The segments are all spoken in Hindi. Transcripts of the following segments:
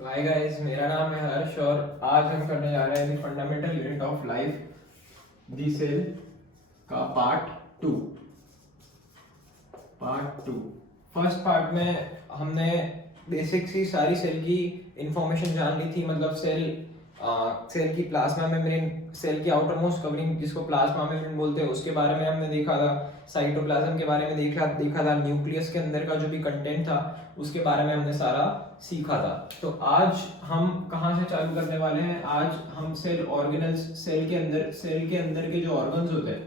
तो हाय गाइस, मेरा नाम है हर्ष और आज हम करने जा रहे हैं the fundamental unit of life the cell का पार्ट टू। फर्स्ट पार्ट में हमने बेसिक सी सारी सेल की इंफॉर्मेशन जान ली थी, मतलब सेल की प्लाज्मा मेम्ब्रेन, सेल की आउटरमोस्ट कवरिंग जिसको प्लाज्मा मेम्ब्रेन बोलते हैं, उसके बारे में हमने देखा था। साइटोप्लाज्म के बारे में देखा था। न्यूक्लियस के अंदर का जो भी कंटेंट था उसके बारे में हमने सारा सीखा था। तो आज हम कहाँ से चालू करने वाले हैं? आज हम सेल ऑर्गेनल्स, सेल के अंदर के जो ऑर्गन्स होते हैं,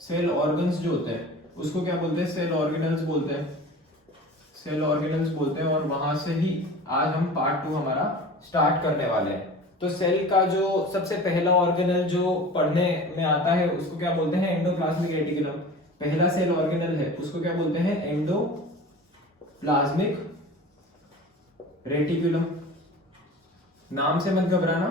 सेल ऑर्गन्स जो होते हैं उसको क्या बोलते हैं? सेल ऑर्गेनल्स बोलते हैं। सेल ऑर्गेनल्स बोलते हैं और वहां से ही आज हम पार्ट 2 हमारा स्टार्ट करने वाले हैं। तो सेल का जो सबसे पहला ऑर्गेनल जो पढ़ने में आता है उसको क्या बोलते हैं? Endoplasmic reticulum. पहला सेल ऑर्गेनल है उसको क्या बोलते हैं? Endoplasmic reticulum. नाम से मत घबराना,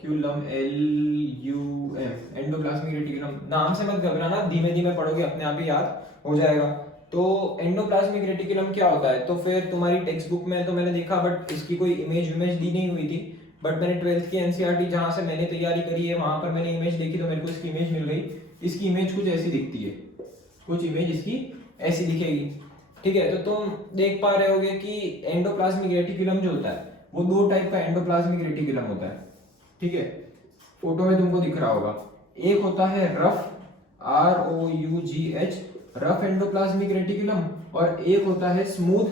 क्यूलम, LUM, एंडोप्लाज्मिक रेटिकुलम। नाम से मत घबराना, धीमे धीमे पढ़ोगे अपने आप ही याद हो जाएगा। तो एंडोप्लाज्मिक रेटिकुलम क्या होता है? तो फिर तुम्हारी टेक्स्ट बुक में तो मैंने देखा, बट इसकी कोई इमेज दी नहीं हुई थी। बट मैंने 12th की एनसीईआरटी जहां से मैंने तैयारी करी है वहां पर मैंने इमेज देखी तो मेरे को इसकी इमेज मिल गई। इसकी इमेज कुछ ऐसी दिखती है, कुछ इमेज इसकी ऐसी दिखेगी। ठीक है, तो तुम देख पा रहे होगे कि एंडोप्लाज्मिक रेटिकुलम जो होता है वो दो टाइप का एंडोप्लाज्मिक रेटिकुलम होता है। ठीक है, फोटो में तुमको दिख रहा होगा। एक होता है rough, ROUGH, rough endoplasmic reticulum, और एक होता है स्मूथ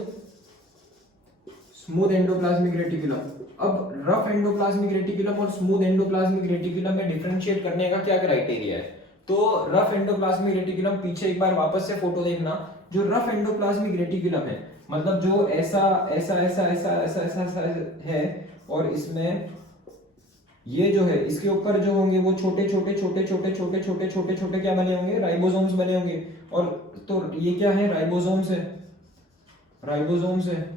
एंडोप्लाज्मिक रेटिकुलम। अब रफ एंडोप्लाज्मिक रेटिकुलम और स्मूथ एंडोप्लाज्मिक रेटिकुलम में डिफरेंशिएट करने का क्या क्राइटेरिया है? तो रफ एंडोप्लाज्मिक रेटिकुलम, पीछे एक बार वापस से फोटो देखना। जो रफ एंडोप्लाज्मिक रेटिकुलम है मतलब जो ऐसा ऐसा ऐसा ऐसा ऐसा ऐसा ऐसा है, और इसमें ये जो है इसके ऊपर जो होंगे वो छोटे छोटे छोटे छोटे छोटे छोटे छोटे छोटे क्या बने होंगे? राइबोसोम्स बने होंगे। और तो ये क्या है? राइबोसोम्स है। राइबोसोम्स है।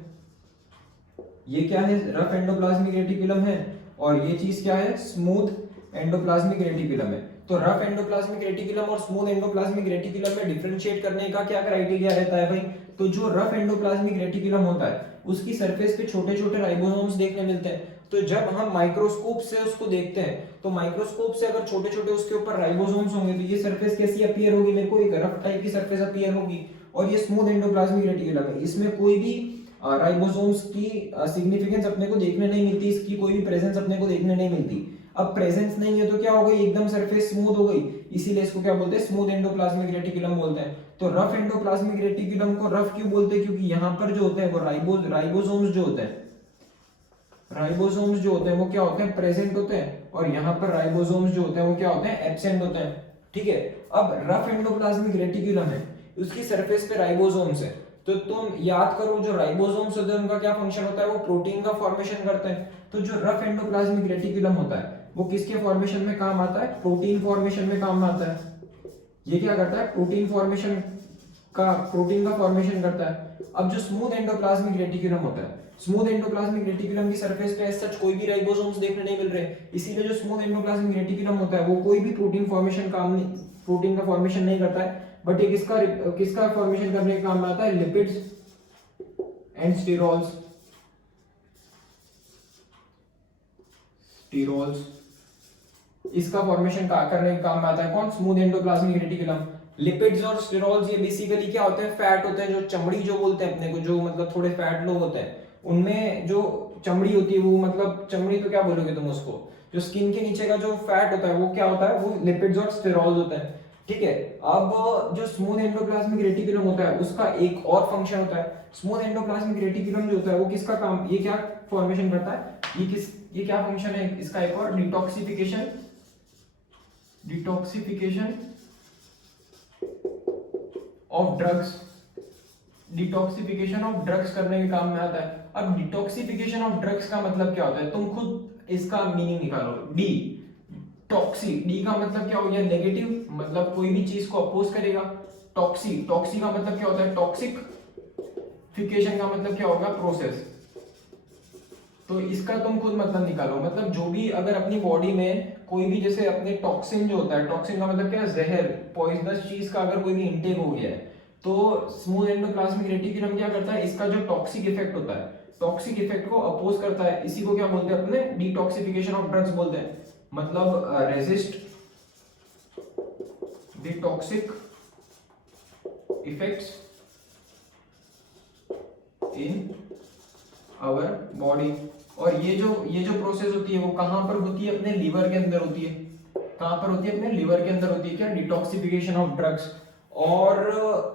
ये क्या है? रफ एंडोप्लाज्मिक रेटिकुलम है। और ये चीज क्या है? स्मूथ एंडोप्लाज्मिक रेटिकुलम है। तो रफ एंडोप्लाज्मिक रेटिकुलम और स्मूथ एंडोप्लाज्मिक रेटिकुलम में डिफरेंशिएट करने का क्या क्राइटेरिया रहता है भाई? तो जो रफ एंडोप्लाज्मिक रेटिकुलम होता है उसकी सरफेस पे छोटे छोटे राइबोसोम्स देखने मिलते हैं। तो जब हम माइक्रोस्कोप से उसको देखते हैं तो माइक्रोस्कोप से अगर छोटे छोटे उसके ऊपर राइबोसोम्स होंगे तो ये सरफेस कैसी अपीयर होगी? मेरे को एक रफ टाइप की सरफेस अपीयर होगी। और ये स्मूथ एंडोप्लाज्मिक रेटिकुलम है, इसमें कोई भी राइबोसोम्स की सिग्निफिकेंस अपने को देखने नहीं मिलती, इसकी कोई भी प्रेजेंस अपने को देखने नहीं मिलती। अब प्रेजेंस नहीं है तो क्या हो गई? एकदम सरफेस स्मूथ हो गई, इसीलिए इसको क्या बोलते हैं? स्मूथ एंडोप्लाज्मिक रेटिकुलम बोलते हैं। तो रफ एंडोप्लाज्मिक रेटिकुलम को रफ क्यों बोलते हैं? क्योंकि यहाँ पर जो होते हैं वो राइबोसोम्स जो होते हैं, राइबोसोम्स जो होते हैं वो क्या होते हैं? प्रेजेंट होते हैं। और यहाँ पर राइबोसोम्स जो होते हैं वो क्या होते हैं? एब्सेंट होते हैं। ठीक है, अब रफ एंडोप्लाज्मिक रेटिकुलम है, उसकी सरफेस पे राइबोसोम्स है। तो तुम याद करो, जो राइबोसोम्स होते हैं उनका क्या फंक्शन होता है? वो प्रोटीन का फॉर्मेशन करते हैं। तो जो रफ एंडोप्लाज्मिक रेटिकुलम होता है वो किसके फॉर्मेशन में काम आता है? प्रोटीन फॉर्मेशन में काम आता है। ये क्या करता है? प्रोटीन का फॉर्मेशन करता है। अब जो स्मूथ एंडोप्लाज्मिक रेटिकुलम होता है, स्मूथ एंडोप्लाज्मिक रेटिकुलम की सरफेस पे एज सच कोई भी राइबोसोम्स देखने नहीं मिल रहे, इसीलिए जो स्मूथ एंडोप्लाज्मिक रेटिकुलम होता है वो कोई भी प्रोटीन का फॉर्मेशन नहीं करता है। बट ये किसका फॉर्मेशन करने का काम में आता है? लिपिड्स एंड स्टीरोल्स, इसका फॉर्मेशन करने का काम में आता है। कौन? Smooth endoplasmic reticulum. लिपिड्स और स्टेरॉल्स ये बेसिकली क्या होते हैं? फैट होते हैं। जो चमड़ी जो बोलते हैं अपने को, जो मतलब थोड़े फैट लोग होते हैं उनमें जो चमड़ी होती है वो, मतलब चमड़ी तो क्या बोलोगे तुम उसको, जो स्किन के नीचे का जो फैट होता है वो क्या होता है? वो लिपिड्स और स्टेरॉल्स होते हैं। ठीक है, अब जो स्मूथ एंडोप्लाज्मिक रेटिकुलम होता है उसका एक और फंक्शन होता है। स्मूथ एंडोप्लाज्मिक रेटिकुलम जो होता है वो किसका काम, ये क्या फॉर्मेशन करता है? ये क्या फंक्शन है इसका? एक और डिटॉक्सिफिकेशन ऑफ ड्रग्स करने के काम में आता है। अब डिटॉक्सिफिकेशन ऑफ ड्रग्स का मतलब क्या होता है? तुम खुद इसका मीनिंग निकालो। डी का मतलब क्या हो गया? नेगेटिव, मतलब कोई भी चीज को अपोज करेगा। टॉक्सी का मतलब क्या होता है? टॉक्सिक। फिकेशन का मतलब क्या होगा? प्रोसेस। तो इसका तुम खुद मतलब निकालो। मतलब जो भी अगर अपनी बॉडी में कोई भी, जैसे अपने टॉक्सिन जो होता है, टॉक्सिन का मतलब क्या है? जहर, पॉइजनस चीज का अगर कोई भी इंटेक हो गया है तो स्मूथ एंडोप्लाज्मिक रेटिकुलम क्या करता है, इसका जो टॉक्सिक इफेक्ट होता है, टॉक्सिक इफेक्ट को अपोज करता है। इसी को क्या बोलते हैं अपने, डिटॉक्सिफिकेशन ऑफ ड्रग्स बोलते हैं। मतलब resist the toxic effects in our body. और ये जो प्रोसेस होती है वो कहां पर होती है, अपने लीवर के अंदर होती है। कहां पर होती है, अपने लीवर के अंदर होती है। क्या, डिटॉक्सिफिकेशन ऑफ ड्रग्स। और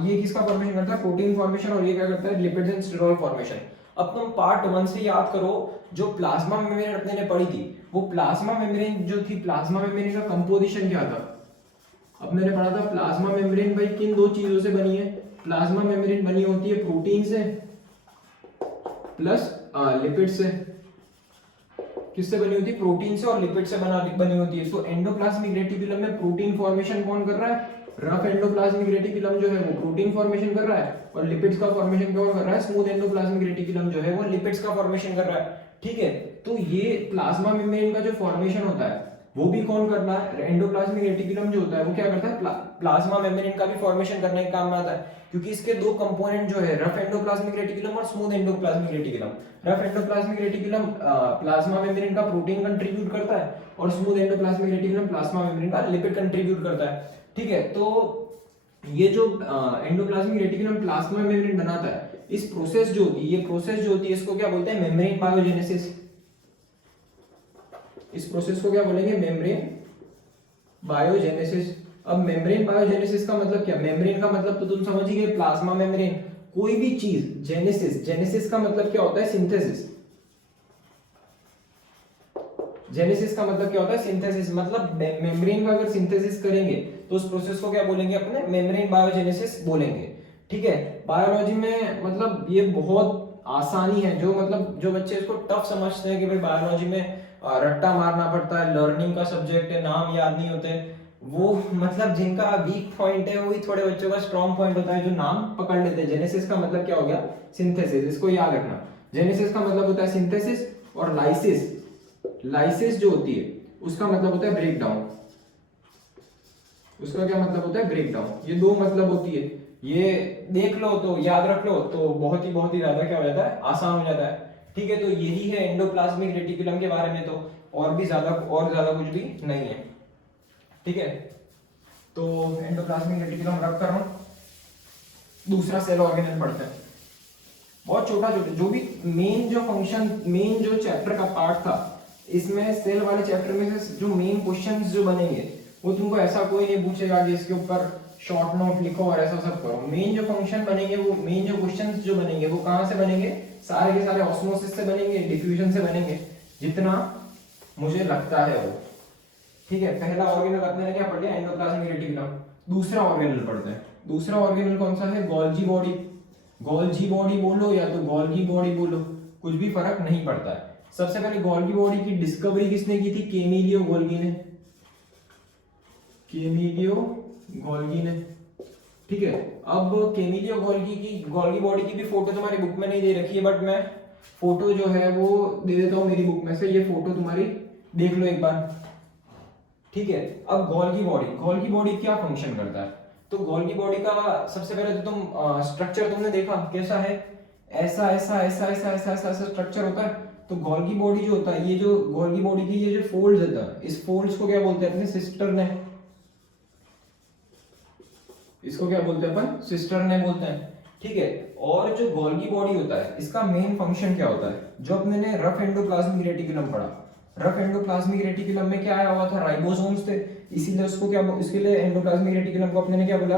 ये किसका फॉर्मेशन करता है, प्रोटीन फॉर्मेशन। और ये क्या करता है, लिपिड्स एंड स्टेरॉल फॉर्मेशन। अब तुम पार्ट 1 से याद करो, जो प्लाज्मा मेम्ब्रेन अपने ने पढ़ी थी, वो प्लाज्मा मेम्ब्रेन जो थी, प्लाज्मा मेम्ब्रेन का कंपोजिशन क्या था, अपने ने पढ़ा था प्लाज्मा मेम्ब्रेन भाई किन दो चीजों से बनी है। प्लाज्मा मेम्ब्रेन बनी होती है प्रोटीन से प्लस लिपिड से। किससे बनी होती है, प्रोटीन से और लिपिड से बनी होती है। तो एंडोप्लाज्मिक रेटिकुलम में प्रोटीन फॉर्मेशन कौन कर रहा है, रफ एंडोप्लाज्मिक रेटिकुलम जो है वो प्रोटीन फॉर्मेशन कर रहा है, और लिपिड्स का फॉर्मेशन कौन कर रहा है, स्मूथ एंडोप्लाज्मिक रेटिकुलम जो है वो लिपिड्स का फॉर्मेशन कर रहा है। ठीक है, तो ये प्लाज्मा मेम्ब्रेन का जो फॉर्मेशन होता है वो भी कौन करना है, एंडोप्लाज्मिक रेटिकुलम जो होता है वो क्या करता है, प्लाज्मा मेम्ब्रेन का भी फॉर्मेशन करने के काम में आता है। क्योंकि इसके दो कंपोनेंट जो है, रफ एंडोप्लाज्मिक रेटिकुलम और smooth endoplasmic reticulum. Rough endoplasmic reticulum plasma membrane का प्रोटीन कंट्रीब्यूट करता है, और smooth endoplasmic reticulum plasma membrane का लिपिड कंट्रीब्यूट करता है। ठीक है, तो ये जो एंडोप्लाज्मिक रेटिकुलम प्लाज्मा मेम्ब्रेन बनाता है, इस प्रोसेस जो होती है, ये प्रोसेस जो होती है इसको क्या बोलते हैं, मेम्ब्रेन बायोजेनेसिस। इस प्रोसेस को क्या बोलेंगे, मेम्ब्रेन बायोजेनेसिस। अब मेम्ब्रेन बायोजेनेसिस का मतलब क्या, मेम्ब्रेन का मतलब तो तुम समझ ही गए, प्लाज्मा मेम्ब्रेन। कोई भी चीज, जेनेसिस, जेनेसिस का मतलब क्या होता है, सिंथेसिस। जेनेसिस का मतलब क्या होता है, सिंथेसिस। मतलब मेम्ब्रेन का अगर सिंथेसिस करेंगे तो उस प्रोसेस को क्या बोलेंगे, अपने मेम्ब्रेन बायोजेनेसिस बोलेंगे। ठीक है, बायोलॉजी में मतलब ये बहुत आसानी है। जो मतलब जो बच्चे इसको टफ समझते हैं कि भाई बायोलॉजी में रट्टा मारना पड़ता है, लर्निंग का सब्जेक्ट है, नाम याद नहीं होते, वो मतलब जिनका वीक पॉइंट है वही थोड़े बच्चों का स्ट्रॉन्ग पॉइंट होता है, जो नाम पकड़ लेते हैं। जेनेसिस का मतलब क्या हो गया, सिंथेसिस। इसको याद रखना, जेनेसिस का मतलब होता है सिंथेसिस, और लाइसिस, लाइसिस जो होती है उसका मतलब होता है ब्रेक डाउन। उसका क्या मतलब होता है, ब्रेक डाउन। ये दो मतलब होती है, ये देख लो तो याद रख लो तो बहुत ही ज्यादा क्या हो जाता है, आसान हो जाता है। ठीक है, तो यही है एंडोप्लाज्मिक रेटिकुलम के बारे में। तो और ज्यादा कुछ भी नहीं है। ठीक है, तो एंडोप्लाज्मिक रेटिकुलम रख कर रहा हूं। दूसरा सेल ऑर्गेनेल पढ़ते हैं। बहुत छोटा जो भी मेन जो फंक्शन, मेन जो चैप्टर का पार्ट था, इसमें सेल वाले चैप्टर में से जो मेन क्वेश्चंस जो बनेंगे वो तुमको ऐसा कोई नहीं पूछेगा कि इसके ऊपर शॉर्ट नोट लिखो और ऐसा सब करो। मेन जो फंक्शन बनेंगे, वो मेन जो क्वेश्चंस जो बनेंगे वो कहां से बनेंगे, सारे के सारे ऑस्मोसिस से बनेंगे, डिफ्यूजन से बनेंगे, जितना मुझे लगता है वो। ठीक है, पहला ऑर्गेनल अपने ने क्या पढ़ लिया, एंडोप्लाज्मिक रेटिकुलम। दूसरा ऑर्गेनल पढ़ते हैं। दूसरा ऑर्गेनल कौन सा है, गोल्गी बॉडी। गोल्गी बॉडी बोलो या तो गोल्गी बॉडी बोलो, कुछ भी फर्क नहीं पड़ता है। सबसे पहले गोल्गी बॉडी की डिस्कवरी किसने की थी, केमिलियो गोल्गी ने। केमिलियो गोल्गी ने। ठीक है, अब केमिलियो गोल्गी की गोल्गी बॉडी की भी फोटो तुम्हारी बुक में नहीं दे रखी है, बट मैं फोटो जो है वो दे देता हूँ मेरी बुक में से। ये फोटो तुम्हारी देख लो एक बार। ठीक है, अब गोल्गी बॉडी क्या फंक्शन करता है, तो गोल्गी बॉडी का सबसे पहले तो तुम स्ट्रक्चर तुमने देखा कैसा है, ऐसा ऐसा ऐसा ऐसा ऐसा ऐसा ऐसा स्ट्रक्चर होता है। तो गोल्गी बॉडी जो होता है, ये जो गोल्गी बॉडी की ये जो फोल्ड्स होता है, इस फोल्ड्स को क्या बोलते हैं अपने, सिस्टर ने। इसको क्या बोलते हैं अपन, सिस्टर ने बोलते हैं। ठीक है, और जो गोल्गी बॉडी होता है इसका मेन फंक्शन क्या होता है, जो अपने ने रफ एंडोप्लाज्मिक रेटिकुलम पढ़ा। रफ एंडोप्लाज्मिक रेटिकुलम में क्या आया हुआ था, राइबोसोम्स थे। इसीलिए उसको क्या, इसके लिए एंडोप्लाज्मिक रेटिकुलम को अपने ने क्या बोला,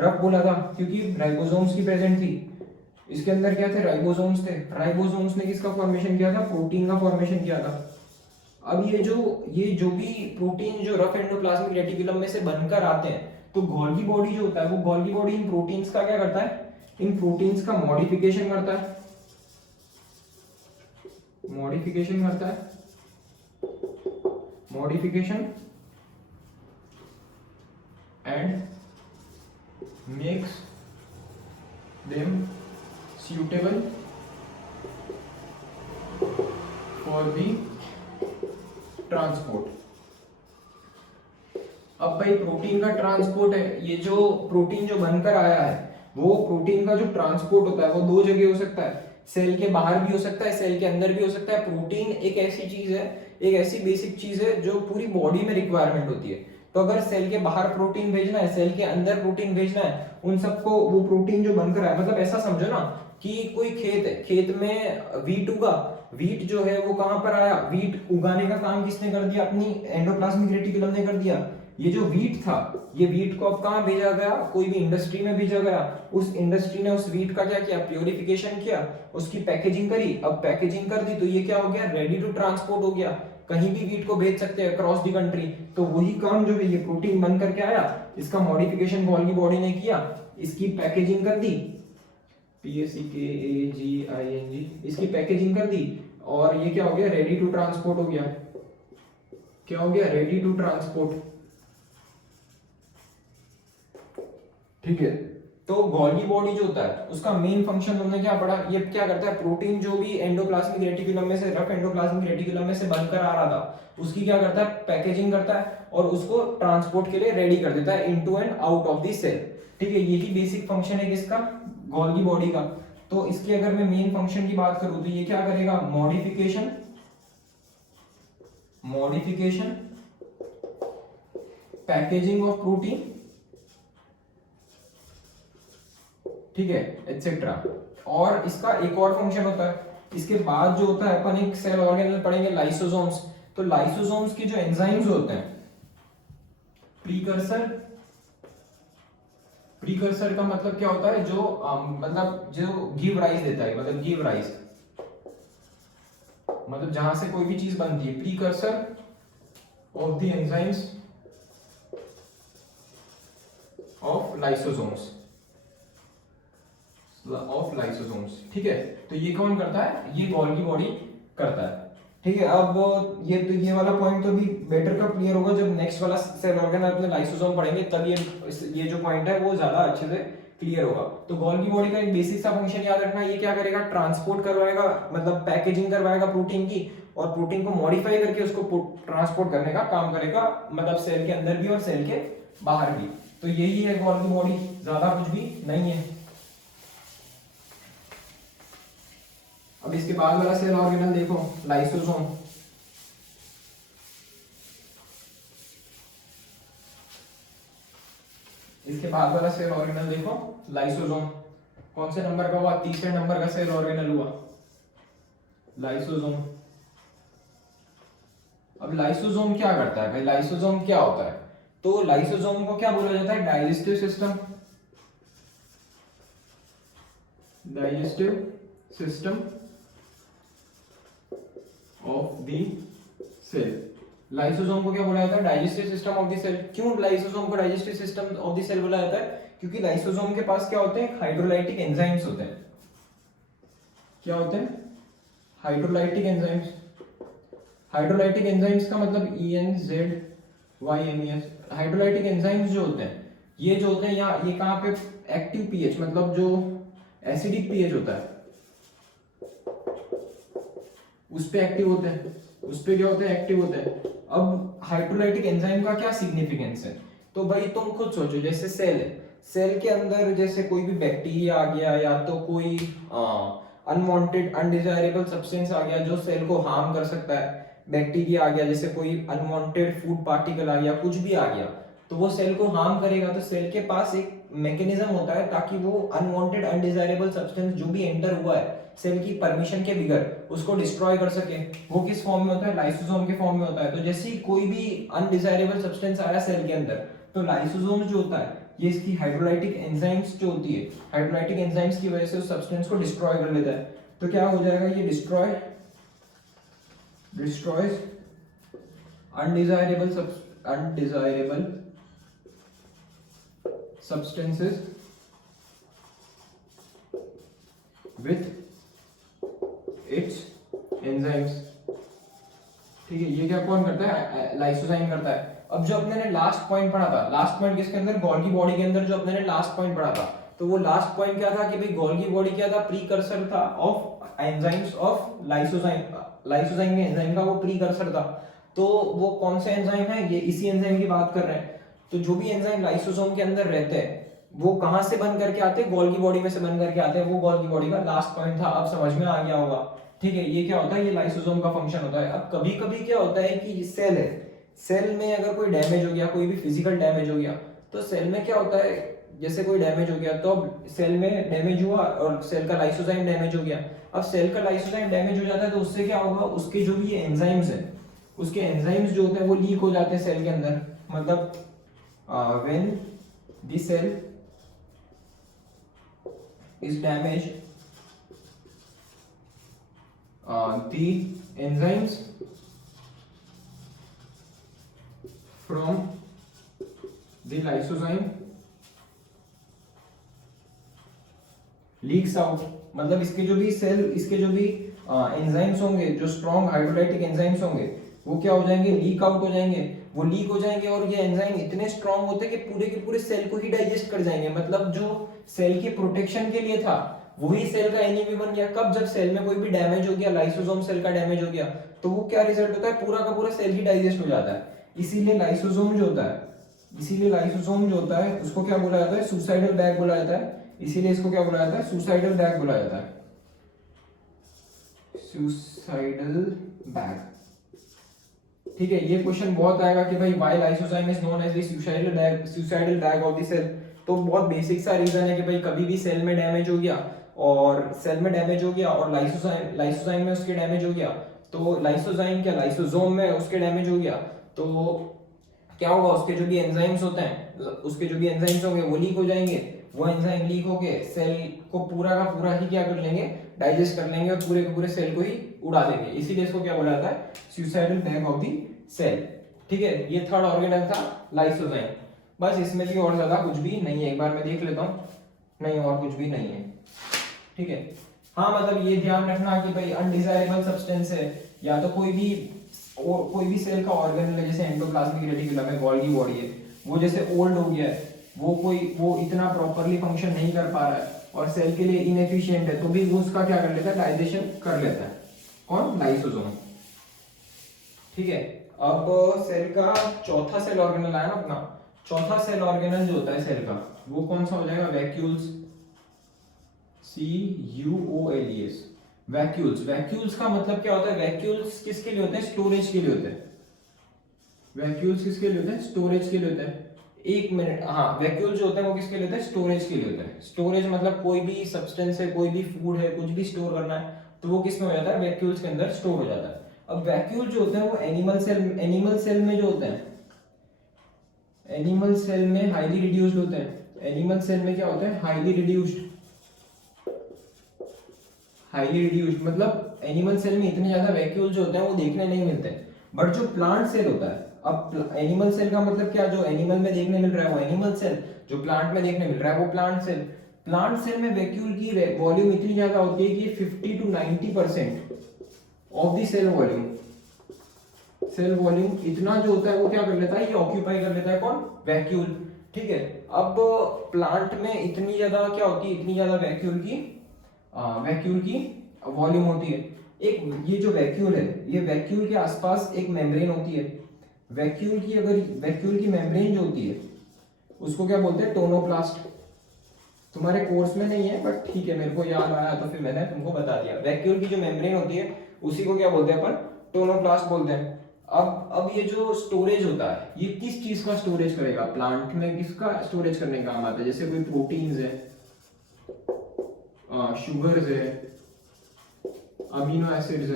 रफ बोला था, क्योंकि राइबोसोम्स की प्रेजेंट थी। इसके अंदर क्या थे, राइबोसोम्स थे। राइबोसोम्स ने किसका फॉर्मेशन किया था, प्रोटीन का फॉर्मेशन किया था। अब ये जो भी प्रोटीन जो रफ एंडोप्लाज्मिक रेटिकुलम में से बनकर आते हैं, तो गोल्गी बॉडी जो होता है वो गोल्गी बॉडी इन प्रोटीन्स का क्या करता है, इन प्रोटीन्स का मॉडिफिकेशन करता है, modification and makes them suitable for the transport। अब भाई प्रोटीन का ट्रांसपोर्ट है, ये जो प्रोटीन जो बनकर आया है वो प्रोटीन का जो ट्रांसपोर्ट होता है वो दो जगह हो सकता है, सेल के बाहर भी हो सकता है, सेल के अंदर भी हो सकता है। प्रोटीन एक ऐसी चीज है, एक ऐसी बेसिक चीज है जो पूरी बॉडी में रिक्वायरमेंट होती है। तो अगर सेल के बाहर प्रोटीन भेजना है, सेल के अंदर प्रोटीन भेजना है, उन सबको वो प्रोटीन जो बनकर आया, मतलब ऐसा समझो ना कि कोई खेत है, खेत में वीट उगा, वीट जो है वो कहां पर आया, वीट उगाने का काम किसने कर दिया, अपनी एंडोप्लाज्मिक रेटिकुलम ने कर दिया। ये जो वीट था, ये वीट को अब कहां भेजा गया, कोई भी इंडस्ट्री में भेजा गया, उस इंडस्ट्री ने उस वीट का क्या किया, प्योरिफिकेशन किया, उसकी पैकेजिंग करी। अब पैकेजिंग कर दी तो ये क्या हो गया, रेडी टू ट्रांसपोर्ट हो गया, कहीं भी वीट को भेज सकते हैं अक्रॉस द कंट्री। तो वही काम जो है ये प्रोटीन बन करके आया, इसका मॉडिफिकेशन गोल्गी बॉडी ने किया, इसकी पैकेजिंग कर दी, PACKAGING, इसकी पैकेजिंग कर दी, और ये क्या हो गया, रेडी टू ट्रांसपोर्ट हो गया। क्या हो गया, रेडी टू ट्रांसपोर्ट। ठीक है, तो गोल्गी बॉडी जो होता है उसका मेन फंक्शन तुमने क्या पढ़ा, ये क्या करता है, प्रोटीन जो भी एंडोप्लाज्मिक रेटिकुलम में से, रफ एंडोप्लाज्मिक रेटिकुलम में से बनकर आ रहा था, उसकी क्या करता है, पैकेजिंग करता है और उसको ट्रांसपोर्ट के लिए रेडी कर देता है into and out of the cell. ठीक है, यही बेसिक फंक्शन है किसका, गोल्गी बॉडी का। तो इसकी अगर मैं मेन फंक्शन की बात करूं तो ये क्या करेगा, मॉडिफिकेशन, पैकेजिंग ऑफ प्रोटीन, ठीक है, एटसेट्रा। और इसका एक और फंक्शन होता है, इसके बाद जो होता है अपन एक सेल ऑर्गेनेल पढ़ेंगे, लाइसोसोम्स। तो लाइसोसोम्स के जो एंजाइम्स होते हैं, प्रीकर्सर का मतलब क्या होता है, जो मतलब जो गिव राइज देता है, मतलब गिव राइज, मतलब जहां से कोई भी चीज बनती है, precursor of the enzymes of lysosomes, ठीक है। तो ये कौन करता है, ये गोल्गी बॉडी करता है। ठीक है, अब ये वाला पॉइंट तो भी बेटर का क्लियर होगा, जब नेक्स्ट वाला सेल ऑर्गेनेल अपने लाइसोसोम पढ़ेंगे तब ये जो पॉइंट है वो ज्यादा अच्छे से क्लियर होगा। तो गोल्गी बॉडी का एक बेसिक सा फंक्शन याद रखना, ये क्या करेगा, ट्रांसपोर्ट करवाएगा, मतलब पैकेजिंग करवाएगा प्रोटीन की, और प्रोटीन को मॉडिफाई करके उसको ट्रांसपोर्ट करने का काम करेगा, मतलब सेल के अंदर भी और सेल के बाहर भी। तो यही है गोल्गी बॉडी, ज्यादा कुछ भी नहीं है। अब इसके बाद वाला सेल ऑर्गेनल देखो, लाइसोसोम। इसके बाद वाला सेल ऑर्गेनल देखो, लाइसोसोम। कौन से नंबर का हुआ, तीसरे नंबर का सेल ऑर्गेनल हुआ, लाइसोसोम। अब लाइसोसोम क्या करता है भाई, लाइसोसोम क्या होता है, तो लाइसोसोम को क्या बोला जाता है, digestive system of the cell. Lysosome को क्या बोला जाता है, digestive system of the cell. क्यों लाइसोसोम को digestive system of the cell बोला जाता है, क्योंकि लाइसोसोम के पास क्या होते हैं, हाइड्रोलाइटिक एंजाइम्स होते हैं। क्या होते हैं, हाइड्रोलाइटिक एंजाइम्स। हाइड्रोलाइटिक एंजाइम्स का मतलब ENZYMES। हाइड्रोलाइटिक एंजाइम्स जो होते हैं, ये जो होते हैं यहाँ, ये कहाँ पे, एक्टिव पीएच, मतलब जो एसिडिक पीएच होता है उस पे एक्टिव होते हैं, उस पे क्या होते हैं, एक्टिव होते हैं। अब हाइड्रोलाइटिक एंजाइम का क्या सिग्निफिकेंस है, तो भाई तुम खुद सोचो, जैसे सेल है, सेल के अंदर जैसे कोई भी बैक्टीरिया आ गया, या तो कोई अनवांटेड अनडिजायरेबल सब्सटेंस आ गया जो सेल को हार्म कर सकता है, बैक्टीरिया आ गया, जैसे कोई अनवांटेड फूड पार्टिकल आ गया, कुछ भी आ गया, तो वो सेल को हार्म करेगा। तो सेल के पास एक मैकेनिज्म होता है ताकि वो अनवांटेड अनडिजायरेबल सब्सटेंस जो भी एंटर हुआ है सेल की परमिशन के बिगर, उसको डिस्ट्रॉय कर सके। वो किस फॉर्म में होता है, लाइसोसोम के फॉर्म में होता है। तो जैसे ही कोई भी अनडिजायरेबल सब्सटेंस आया सेल के अंदर, तो लाइसोसोम जो होता है ये इसकी हाइड्रोलाइटिक एंजाइम्स जो होती है, हाइड्रोलाइटिक एंजाइम्स की वजह से उस सब्सटेंस को डिस्ट्रॉय कर लेता है। तो क्या हो जाएगा, ये destroys undesirable substances with its enzymes। ठीक है, ये क्या कौन करता है, लाइसोजाइम करता है। अब जो अपने ने लास्ट पॉइंट पढ़ा था, लास्ट पॉइंट किसके अंदर, गोल्गी बॉडी के अंदर, जो अपने ने लास्ट पॉइंट पढ़ा था, तो वो लास्ट पॉइंट क्या था कि भाई गोल्गी बॉडी क्या था, प्रीकर्सर था of enzymes of lysozyme. Lysozyme के एंजाइम का वो प्रीकर्सर था। तो वो कौन से एंजाइम है, ये इसी एंजाइम की बात कर रहे हैं। तो जो भी एंजाइम लाइसोसोम के अंदर रहते हैं वो कहां से बन करके आते हैं, गोल्गी बॉडी में से बन करके आते हैं। वो गोल्गी बॉडी का लास्ट पॉइंट था, अब समझ में आ गया होगा। ठीक है, ये क्या होता है, ये लाइसोसोम का फंक्शन होता है। अब कभी कभी क्या होता है कि सेल है, सेल में अगर कोई डैमेज हो गया, कोई भी फिजिकल डैमेज हो गया, तो सेल में क्या होता है, जैसे कोई डैमेज हो गया तो अब सेल में डैमेज हुआ और सेल का लाइसोजाइम डैमेज हो गया। अब सेल का लाइसोजाइम डैमेज हो जाता है तो उससे क्या होगा, उसके जो भी एंजाइम्स है, उसके एंजाइम्स जो होते हैं वो लीक हो जाते हैं सेल के अंदर। मतलब when the cell is damage, the enzymes from the lysozyme leaks out। मतलब इसके जो भी सेल, इसके जो भी एंजाइम्स होंगे, जो स्ट्रॉन्ग हाइड्रोलाइटिक एंजाइम्स होंगे, वो क्या हो जाएंगे, लीक आउट हो जाएंगे। वो लीक हो जाएंगे और ये एंजाइम इतने स्ट्रॉन्ग होते हैं कि पूरे के पूरे सेल को ही डाइजेस्ट कर जाएंगे। मतलब जो सेल के प्रोटेक्शन के लिए था वही सेल का एनिमी बन गया। कब, जब सेल में कोई भी डैमेज हो गया, लाइसोसोम सेल का डैमेज हो गया, तो वो क्या रिजल्ट होता है, पूरा का पूरा सेल ही डाइजेस्ट हो जाता है। इसीलिए लाइसोसोम जो होता है, इसीलिए लाइसोसोम जो होता है उसको क्या बोला जाता है, सुसाइडल बैग बोला जाता है। इसीलिए इसको क्या बोला जाता है, सुसाइडल बैग बोला जाता है, सुसाइडल बैग। ठीक है, ये क्वेश्चन बहुत आएगा कि भाई why lysozyme is known as the suicidal bag of the cell. तो बहुत बेसिक सा रीजन है कि भाई कभी भी सेल में डैमेज हो गया और सेल में डैमेज हो गया और लाइसोजाइम में उसके डैमेज हो गया, तो लाइसोजाइम क्या, लाइसोसोम में उसके डैमेज हो गया, तो क्या होगा, उसके जो भी एंजाइम्स होते हैं, उसके जो भी एंजाइम्स होंगे वो लीक हो जाएंगे। वो एंजाइम लीक होके सेल को पूरा का पूरा ही क्या कर लेंगे, डाइजेस्ट कर लेंगे और पूरे के पूरे सेल को ही उड़ा देंगे। इसीलिए इसको क्या बोला जाता है, suicidal bag of the cell. ठीक है, ये थर्ड ऑर्गेनल था लाइसोजाइम। बस इसमें भी और ज्यादा कुछ भी नहीं है, एक बार मैं देख लेता हूँ, नहीं और कुछ भी नहीं है। ठीक है, हाँ मतलब ये ध्यान रखना कि भाई अनडिजायरेबल सब्सटेंस है या तो कोई भी सेल का ऑर्गेनल है, जैसे एंडोप्लाज्मिक रेटिकुलम है, गोल्गी बॉडी है, वो जैसे ओल्ड हो गया है, वो इतना प्रॉपरली फंक्शन नहीं कर पा रहा है और सेल के लिए इनएफिशिएंट है, तो भी वो उसका क्या कर लेता है, डाइजेशन कर लेता है। कौन, लाइसोसोम। ठीक है, अब सेल का चौथा सेल ऑर्गेनल आया ना अपना। चौथा सेल ऑर्गेनल जो होता है सेल का, वो कौन सा हो जाएगा, वैक्यूल्स, CUOLES, वैक्यूल्स। वैक्यूल्स का मतलब क्या होता है, वैक्यूल्स किसके लिए होते हैं, स्टोरेज के लिए होते हैं। वैक्यूल्स किसके लिए होते हैं, स्टोरेज के लिए होते हैं। एक मिनट, हाँ, वैक्यूल जो होते हैं वो किसके लिए होते हैं, स्टोरेज के लिए होते हैं। स्टोरेज मतलब कोई भी सब्सटेंस है, कोई भी फूड है, कुछ भी स्टोर करना है तो वो किस में हो जाता है, वैक्यूल्स के अंदर स्टोर हो जाता है। अब वैक्यूल जो होते हैं वो एनिमल सेल में जो होते हैं, एनिमल सेल में हाईली रिड्यूस्ड होते हैं। एनिमल सेल में क्या होता है, हाईली रिड्यूस्ड मतलब एनिमल सेल में इतने ज्यादा वैक्यूल जो होते हैं वो देखने नहीं मिलते। बट जो प्लांट सेल होता है, अब एनिमल सेल का मतलब क्या, जो एनिमल में देखने मिल रहा है वो एनिमल सेल, जो प्लांट में देखने मिल रहा है वो प्लांट सेल। प्लांट सेल में वैक्यूल की वॉल्यूम इतनी ज्यादा होती है कि 50 to 90% of the cell volume इतना जो होता है वो क्या कर लेता है, ये ऑक्यूपाई कर लेता है, कौन, वैक्यूल। ठीक है, अब प्लांट में इतनी ज्यादा क्या होती है, इतनी ज्यादा वैक्यूल की वॉल्यूम होती है। एक ये जो वैक्यूल है, ये वैक्यूल के आसपास एक मेम्ब्रेन होती है। वैक्यूल की मेम्ब्रेन जो होती है उसको क्या बोलते हैं, टोनोप्लास्ट। तुम्हारे कोर्स में नहीं है बट ठीक है, मेरे को याद आया तो फिर मैंने तुमको बता दिया। वैक्यूल की जो मेम्ब्रेन होती है उसी को क्या बोलते हैं अपन, टोनोप्लास्ट बोलते हैं। अब ये जो स्टोरेज होता है ये किस चीज का स्टोरेज करेगा, प्लांट में किसका स्टोरेज करने का काम आता है, जैसे कोई प्रोटीन्स है, शुगर्स है, अमीनो एसिड्स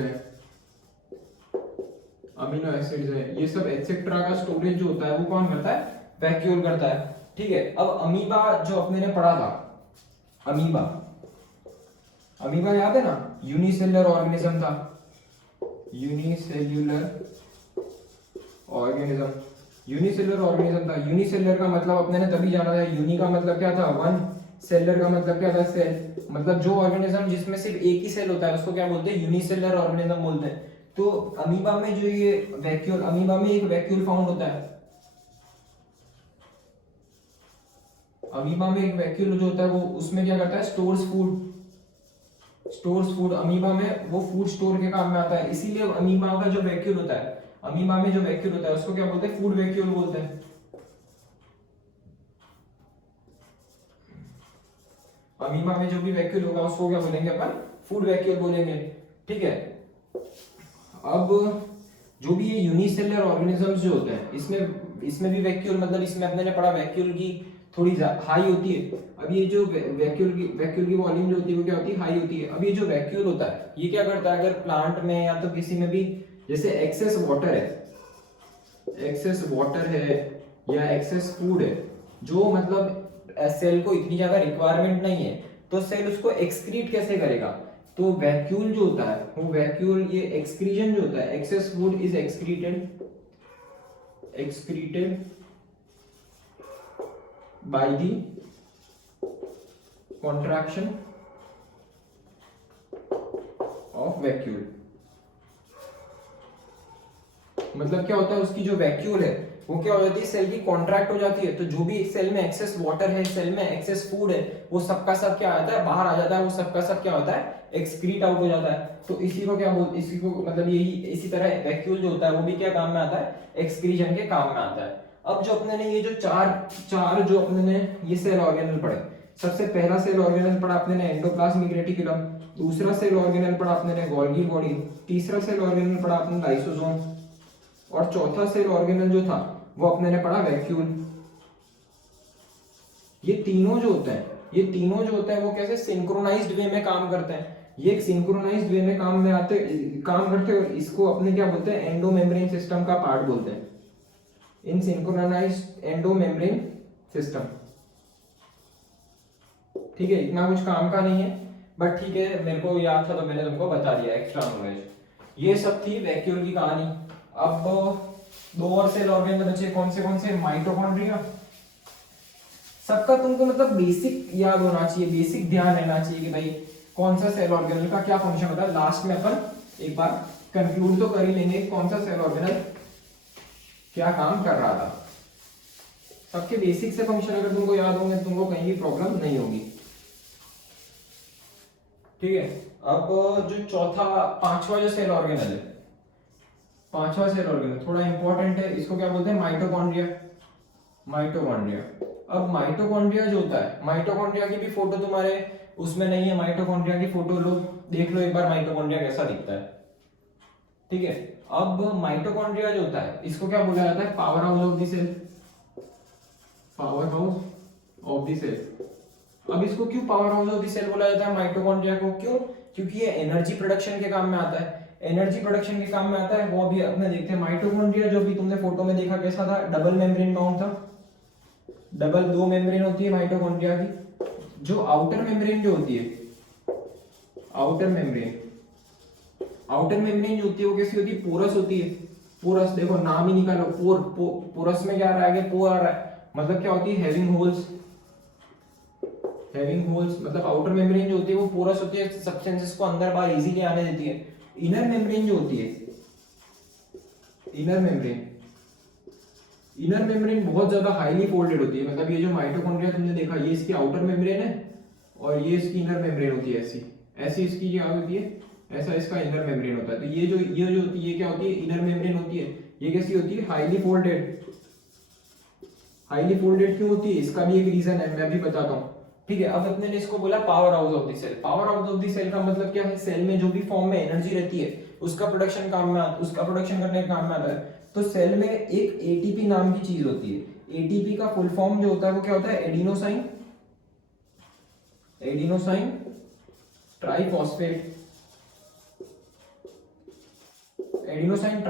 है, ये सब एटसेट्रा का स्टोरेज जो होता है वो कौन करता है, वैक्यूल करता है। ठीक है, अब अमीबा जो अपने ने पढ़ा था, अमीबा याद है ना, यूनिसेलुलर ऑर्गेनिज्म था, यूनिसेलुलर का मतलब अपने ने तभी जाना था, यूनि का मतलब क्या था, वन, सेलर का मतलब क्या था, सेल। मतलब जो ऑर्गेनिज्म जिसमें सिर्फ एक ही सेल होता है उसको क्या बोलते हैं, यूनिसेलुलर ऑर्गेनिज्म बोलते हैं। तो अमीबा में जो ये वैक्यूल, अमीबा में एक वैक्यूल फाउंड होता है, अमीबा में एक वैक्यूल जो होता है वो उसमें क्या करता है, स्टोर्स फूड। अमीबा में वो फूड स्टोर के काम में आता है। इसीलिए अमीबा का जो वैक्यूल होता है, अमीबा में जो वैक्यूल होता है उसको क्या बोलते हैं, फूड वैक्यूल बोलते हैं। अमीबा में जो भी वैक्यूल होगा उसको क्या बोलेंगे अपन, फूड वैक्यूल बोलेंगे। ठीक है, अब जो भी ये यूनिसेलुलर ऑर्गेनिजम्स जो होते हैं इसमें इसमें भी वैक्यूल, मतलब इसमें अपने ने पढ़ा वैक्यूल की थोड़ी हाई होती है। अब ये जो वैक्यूल की वॉल्यूम जो होती है वो क्या होती है, हाई होती है। अब ये जो वैक्यूल होता है ये क्या करता है, अगर प्लांट में या तो किसी में भी जैसे एक्सेस वाटर है या एक्सेस फूड है, जो मतलब सेल को इतनी ज्यादा रिक्वायरमेंट नहीं है, तो सेल उसको एक्सक्रीट कैसे करेगा, तो वैक्यूल जो होता है वो वैक्यूल ये एक्सक्रीजन जो होता है, excess food is excreted by the contraction of vacuole. मतलब क्या होता है, उसकी जो वैक्यूल है वो क्या हो जाती है, सेल की कॉन्ट्रैक्ट हो जाती है, तो जो भी सेल में एक्सेस वाटर है, सेल में एक्सेस फूड है, वो सबका सब क्या आता है, बाहर आ जाता है, वो सबका सब क्या होता है, एक्सक्रीट आउट हो जाता है। तो इसी को क्या बोलते, इसी को मतलब यही इसी तरह वैक्यूल जो होता है वो भी क्या काम में आता है, एक्सक्रीजन के काम में आता है। अब जो अपने ने ये जो चार जो अपने ने ये सेल ऑर्गेनल पढ़े, सबसे पहला सेल ऑर्गेनल पढ़ा अपने ने एंडोप्लाज्मिक रेटिकुलम, दूसरा सेल ऑर्गेनल पढ़ा अपने ने गोल्गी बॉडी, तीसरा सेल ऑर्गेनल पढ़ा अपने लाइसोसोम, और चौथा सेल ऑर्गेनल जो था वो अपने ने पढ़ा वैक्यूल। ये तीनों जो होते हैं वो कैसे सिंक्रोनाइज्ड वे में काम करते हैं। ये एक सिंक्रोनाइज्ड वे में काम करते हैं, और इसको अपने क्या बोलते हैं, एंडो मेम्ब्रेन सिस्टम का पार्ट बोलते हैं, इन सिंक्रोनाइज्ड एंडो मेम्ब्रेन सिस्टम। ठीक है, इतना कुछ काम का नहीं है, बट ठीक है मेरे को याद था तो मैंने तुमको बता दिया, एक्स्ट्रा नॉलेज। ये सब थी वैक्यूल की कहानी। अब दो और सेल ऑर्गेनल बचे, कौन से, माइटोकॉन्ड्रिया। सबका तुमको मतलब बेसिक याद होना चाहिए, बेसिक ध्यान रहना चाहिए कि भाई कौन सा सेल ऑर्गेनल का क्या फंक्शन होता है। लास्ट में अपन एक बार कंक्लूड तो कर ही लेंगे कौन सा सेल ऑर्गेनल क्या काम कर रहा था। सबके बेसिक से फंक्शन अगर तुमको याद होंगे तो तुमको कहीं भी प्रॉब्लम नहीं होगी। ठीक है, अब जो पांचवा जो सेल ऑर्गेनल है, पांचवा सेल ऑर्गेनल थोड़ा इंपॉर्टेंट है, इसको क्या बोलते हैं, माइटोकॉन्ड्रिया। अब माइटोकॉन्ड्रिया जो होता है, माइटोकॉन्ड्रिया की भी फोटो तुम्हारे उसमें नहीं है, माइटोकॉन्ड्रिया की फोटो लो, देख लो एक बार माइटोकॉन्ड्रिया कैसा दिखता है। ठीक है, अब माइटोकॉन्ड्रिया जो होता है इसको क्या बोला जाता है, powerhouse of the cell, powerhouse of the cell. अब इसको क्यों powerhouse of the cell बोला जाता है माइटोकॉन्ड्रिया को, क्यों, क्योंकि ये एनर्जी प्रोडक्शन के काम में आता है, एनर्जी प्रोडक्शन के काम में आता है। वो अभी अपने देखते हैं माइटोकॉन्ड्रिया जो भी तुमने फोटो में देखा कैसा था, डबल मेम्ब्रेन बाउंड था, डबल दो मेम्ब्रेन होती है माइटोकॉन्ड्रिया की। जो आउटर मेम्ब्रेन जो होती है, आउटर मेम्ब्रेन जो होती है वो कैसी होती है, पोरस होती है। पोरस देखो नाम ही निकालो, पोरस में क्या आ रहा है, पोर आ रहा है, मतलब क्या होती है, हैविंग होल्स मतलब आउटर मेम्ब्रेन जो होती है वो पोरस होती है, सब्सटेंसेस को अंदर बाहर इजीली आने देती है। इनर मेम्ब्रेन जो होती है, इनर मेम्ब्रेन बहुत ज्यादा हाईली फोल्डेड होती है। मतलब ये जो माइटोकॉन्ड्रिया तुमने देखा, ये इसकी आउटर मेम्ब्रेन है और ये इसकी इनर मेम्ब्रेन होती है, ऐसी इसकी क्या होती है, ऐसा इसका इनर मेम्ब्रेन होता है। तो ये जो होती है ये क्या होती है, इनर मेम्ब्रेन होती है। ये कैसी होती है, हाईली फोल्डेड क्यों होती है, इसका भी एक रीजन है, मैं भी बताता हूँ। ठीक है, अब अपने ने इसको बोला powerhouse of the cell. Powerhouse of the cell का मतलब क्या है, सेल में जो भी फॉर्म में एनर्जी रहती है उसका प्रोडक्शन करने का काम में आता है। तो सेल में एक एटीपी नाम की चीज होती है, एटीपी का फुल फॉर्म जो होता है वो क्या होता है, एडिनोसाइन ट्राइफॉस्फेट। एडिनोसाइन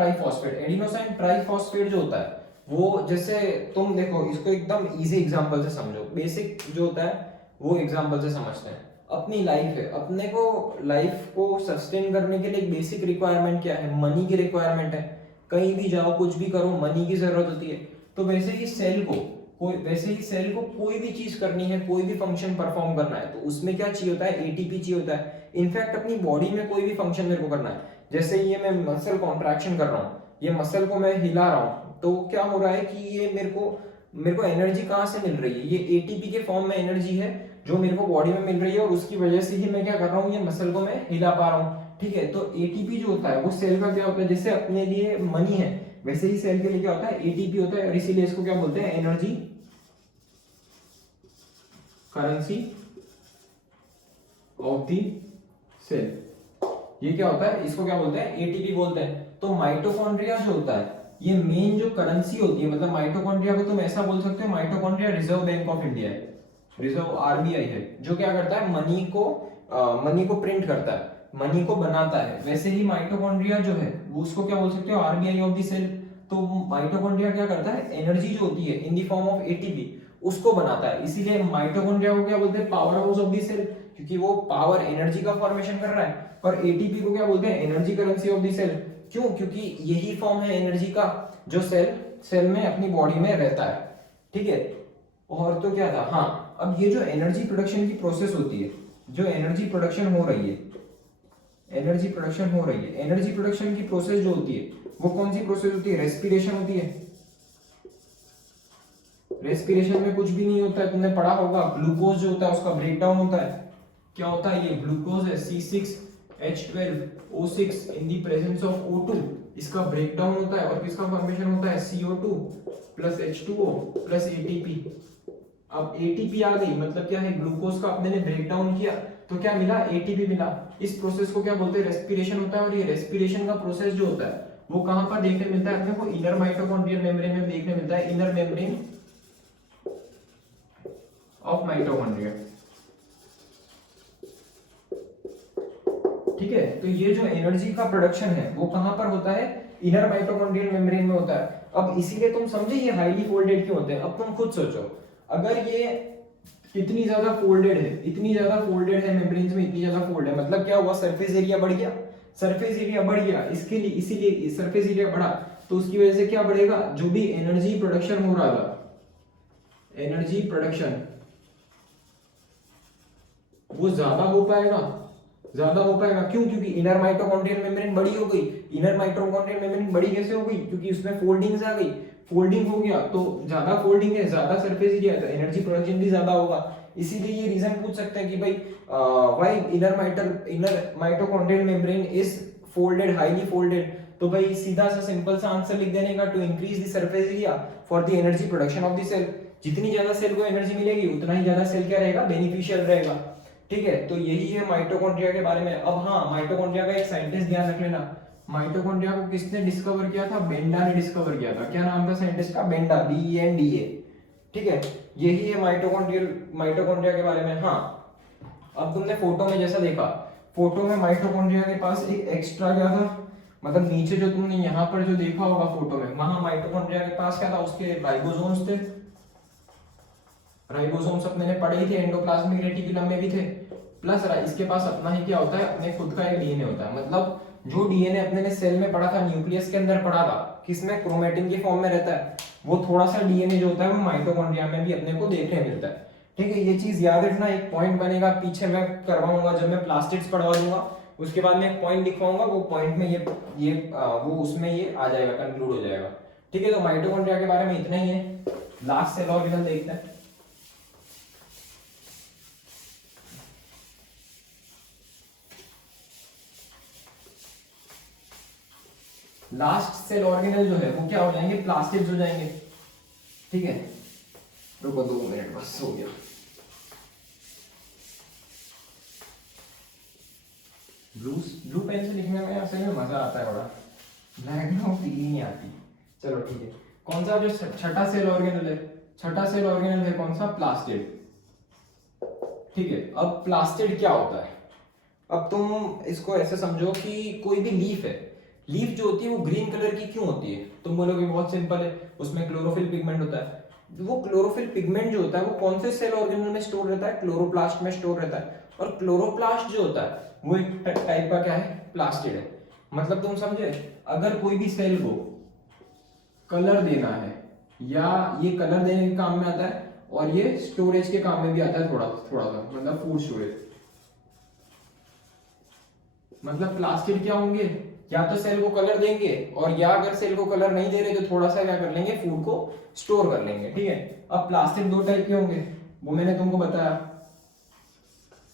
ट्राइफॉस्फेट जो होता है वो, जैसे तुम देखो इसको एकदम इजी एग्जांपल से समझो, बेसिक जो होता है वो एग्जांपल से समझते हैं। अपनी लाइफ है, अपने को लाइफ को सस्टेन करने के लिए एक बेसिक रिक्वायरमेंट क्या है, मनी की रिक्वायरमेंट है। कहीं भी जाओ कुछ भी करो मनी की जरूरत होती है। तो वैसे ही सेल को कोई भी चीज करनी है, कोई भी फंक्शन परफॉर्म करना है, तो उसमें क्या चाहिए होता है, एटीपी चाहिए होता है। इनफैक्ट अपनी बॉडी में कोई भी फंक्शन मेरे को करना है, जैसे ये मैं मसल कॉन्ट्रैक्शन कर रहा हूँ, ये मसल को मैं हिला रहा हूँ, तो क्या हो रहा है कि ये मेरे को एनर्जी कहाँ से मिल रही है, ये एटीपी के फॉर्म में एनर्जी है जो मेरे को बॉडी में मिल रही है, और उसकी वजह से ही मैं क्या कर रहा हूँ, ये मसल को मैं हिला पा रहा हूँ। ठीक है, तो एटीपी जो होता है वो सेल का क्या होता है, जैसे अपने लिए मनी है वैसे ही सेल के लिए क्या होता है, एटीपी होता है, और इसीलिए इसको क्या बोलते हैं, energy currency of the cell. ये क्या होता है, इसको क्या बोलते हैं, एटीपी बोलते हैं। तो माइटोकॉन्ड्रिया जो होता है ये मेन जो करेंसी होती है, मतलब माइटोकॉन्ड्रिया को तुम ऐसा बोल सकते हो, mitochondria reserve bank of India है, रिजर्व आरबीआई है, जो क्या करता है मनी को प्रिंट करता है, मनी को बनाता है। वैसे ही माइटोकॉन्ड्रिया जो है वो उसको क्या बोल सकते हो, आरबीआई ऑफ द सेल। तो माइटोकॉन्ड्रिया क्या करता है, एनर्जी जो होती है in the form of ATP उसको बनाता है। इसीलिए माइटोकॉन्ड्रिया को क्या बोलते हैं, powerhouse of the cell, क्योंकि वो पावर एनर्जी का फॉर्मेशन कर रहा है। और एटीपी को क्या बोलते हैं, energy currency of the cell. क्यों, क्योंकि यही फॉर्म है एनर्जी का जो सेल में अपनी बॉडी में रहता है। ठीक है, और तो क्या था, हाँ अब ये जो एनर्जी प्रोडक्शन की प्रोसेस होती है, जो एनर्जी प्रोडक्शन हो रही है, एनर्जी प्रोडक्शन की प्रोसेस जो होती है वो कौन सी प्रोसेस होती है, रेस्पिरेशन होती है। रेस्पिरेशन में कुछ भी नहीं होता है, तुमने पढ़ा होगा, ग्लूकोज जो होता है उसका ब्रेकडाउन होता है। क्या होता है, ये ग्लूकोज है C6H12O6 in the presence of O2, इसका ब्रेकडाउन होता है और किसका फॉर्मेशन होता है, CO2 plus H2O plus ATP। अब ATP आ गई, मतलब क्या है, ग्लूकोज का अपने ने ब्रेकडाउन किया तो क्या मिला, ATP मिला। इस प्रोसेस को क्या बोलते हैं, रेस्पिरेशन होता है। और ये रेस्पिरेशन का प्रोसेस जो होता है वो कहां पर देखने मिलता है अपने को, इनर माइटोकॉन्ड्रियल मेम्ब्रेन में देखने मिलता है, इनर मेम्ब्रेन ऑफ माइटोकॉन्ड्रिया। ठीक है, तो ये जो एनर्जी का प्रोडक्शन है वो कहां पर होता है, इनर माइटोकॉन्ड्रियल मेम्ब्रेन में होता है। अब इसीलिए तुम समझे ये हाईली फोल्डेड क्यों होते हैं। अब तुम खुद सोचो, अगर ये इतनी ज्यादा फोल्डेड है मेम्ब्रेन्स में, इतनी ज्यादा फोल्ड है, मतलब क्या हुआ, सरफेस एरिया बढ़ गया। इसके लिए इसीलिए सरफेस एरिया बढ़ा तो उसकी वजह से क्या बढ़ेगा, जो भी एनर्जी प्रोडक्शन हो रहा था, एनर्जी प्रोडक्शन वो ज्यादा हो पाएगा। क्यों, क्योंकि इनर माइटोकॉन्ड्रियल मेम्ब्रेन बड़ी हो गई। इनर माइटोकॉन्ड्रियल मेम्ब्रेन बड़ी कैसे हो गई, क्योंकि उसमें फोल्डिंग्स आ गई। फोल्डिंग हो गया तो ज्यादा फोल्डिंग है, ज्यादा सरफेस एरिया, तो एनर्जी प्रोडक्शन भी ज्यादा होगा। इसीलिए ये रीजन पूछ सकते हैं कि भाई why inner mitochondrial membrane is folded, highly folded. तो भाई सीधा सा सिंपल सा आंसर लिख देने का, to increase the surface area for the energy production of the cell. जितनी ज्यादा सेल को एनर्जी मिलेगी उतना ही ज्यादा सेल क्या रहेगा, बेनिफिशियल रहेगा। ठीक है, तो यही है माइटोकॉन्ड्रिया के बारे में। अब हाँ, माइटोकॉन्ड्रिया का एक साइंटिस्ट ध्यान रख लेना, माइटोकॉन्ड्रिया को किसने डिस्कवर किया था, बेंडा ने डिस्कवर किया था। क्या नाम था साइंटिस्ट का, बेंडा, BENDA। ठीक है, यही है माइटोकॉन्ड्रिया के बारे में। हाँ, अब तुमने फोटो में जैसा देखा, फोटो में माइटोकॉन्ड्रिया के पास एक एक्स्ट्रा क्या था, मतलब नीचे जो तुमने यहाँ पर जो देखा होगा फोटो में, वहां माइटोकॉन्ड्रिया के पास क्या था, उसके राइबोसोम्स थे। राइबोसोम्स अपने ने पढ़े ही थे, एंडोप्लाज्मिक रेटिकुलम में भी थे। प्लस इसके पास अपना ही क्या होता है, अपने खुद का एक डीएनए होता है। मतलब जो डीएनए अपने ने सेल में पढ़ा था, न्यूक्लियस के अंदर पढ़ा था, किसमें, क्रोमेटिन के फॉर्म में रहता है, वो थोड़ा सा डीएनए जो होता है वो माइटोकॉन्ड्रिया में भी अपने को देखने मिलता है। ठीक है, ये चीज याद रखना, एक पॉइंट बनेगा, पीछे मैं करवाऊंगा जब मैं प्लास्टिड्स पढ़वा दूंगा, उसके बाद में एक पॉइंट लिखवाऊंगा, वो पॉइंट में वो उसमें ये आ जाएगा, कंक्लूड हो जाएगा। ठीक है, तो माइटोकॉन्ड्रिया के बारे में इतना ही है। लास्ट सेल ऑर्गेनल देखते हैं। लास्ट सेल ऑर्गेनल जो है वो क्या हो जाएंगे, प्लास्टिड्स हो जाएंगे। ठीक है, रुको 2 मिनट बस, हो गया। ब्लू पेन से लिखने में असल में मजा आता है बड़ा, ब्लैक में फीलिंग नहीं आती। चलो ठीक है, कौन सा जो छठा सेल ऑर्गेनल है कौन सा, प्लास्टिड। ठीक है, अब प्लास्टिड क्या होता है, अब तुम इसको ऐसे समझो कि कोई भी लीफ है, लीफ जो होती है वो ग्रीन कलर की क्यों होती है, तुम बोलोगे बहुत सिंपल है, उसमें क्लोरोफिल पिगमेंट होता है। वो क्लोरोफिल पिगमेंट जो होता है वो कौन से सेल ऑर्गेनल में स्टोर रहता है, क्लोरोप्लास्ट में स्टोर रहता है। और क्लोरोप्लास्ट जो होता है वो एक टाइप का क्या है, प्लास्टिड है। मतलब तुम समझे, अगर कोई भी सेल को कलर देना है, या ये कलर देने के काम में आता है और ये स्टोरेज के काम में भी आता है, थोड़ा सा, मतलब फूड स्टोरेज। मतलब प्लास्टिड क्या होंगे, या तो सेल को कलर देंगे, और या अगर सेल को कलर नहीं दे रहे तो थोड़ा सा क्या कर लेंगे, फूड को स्टोर कर लेंगे। ठीक है, अब प्लास्टिड 2 टाइप के होंगे, वो मैंने तुमको बताया।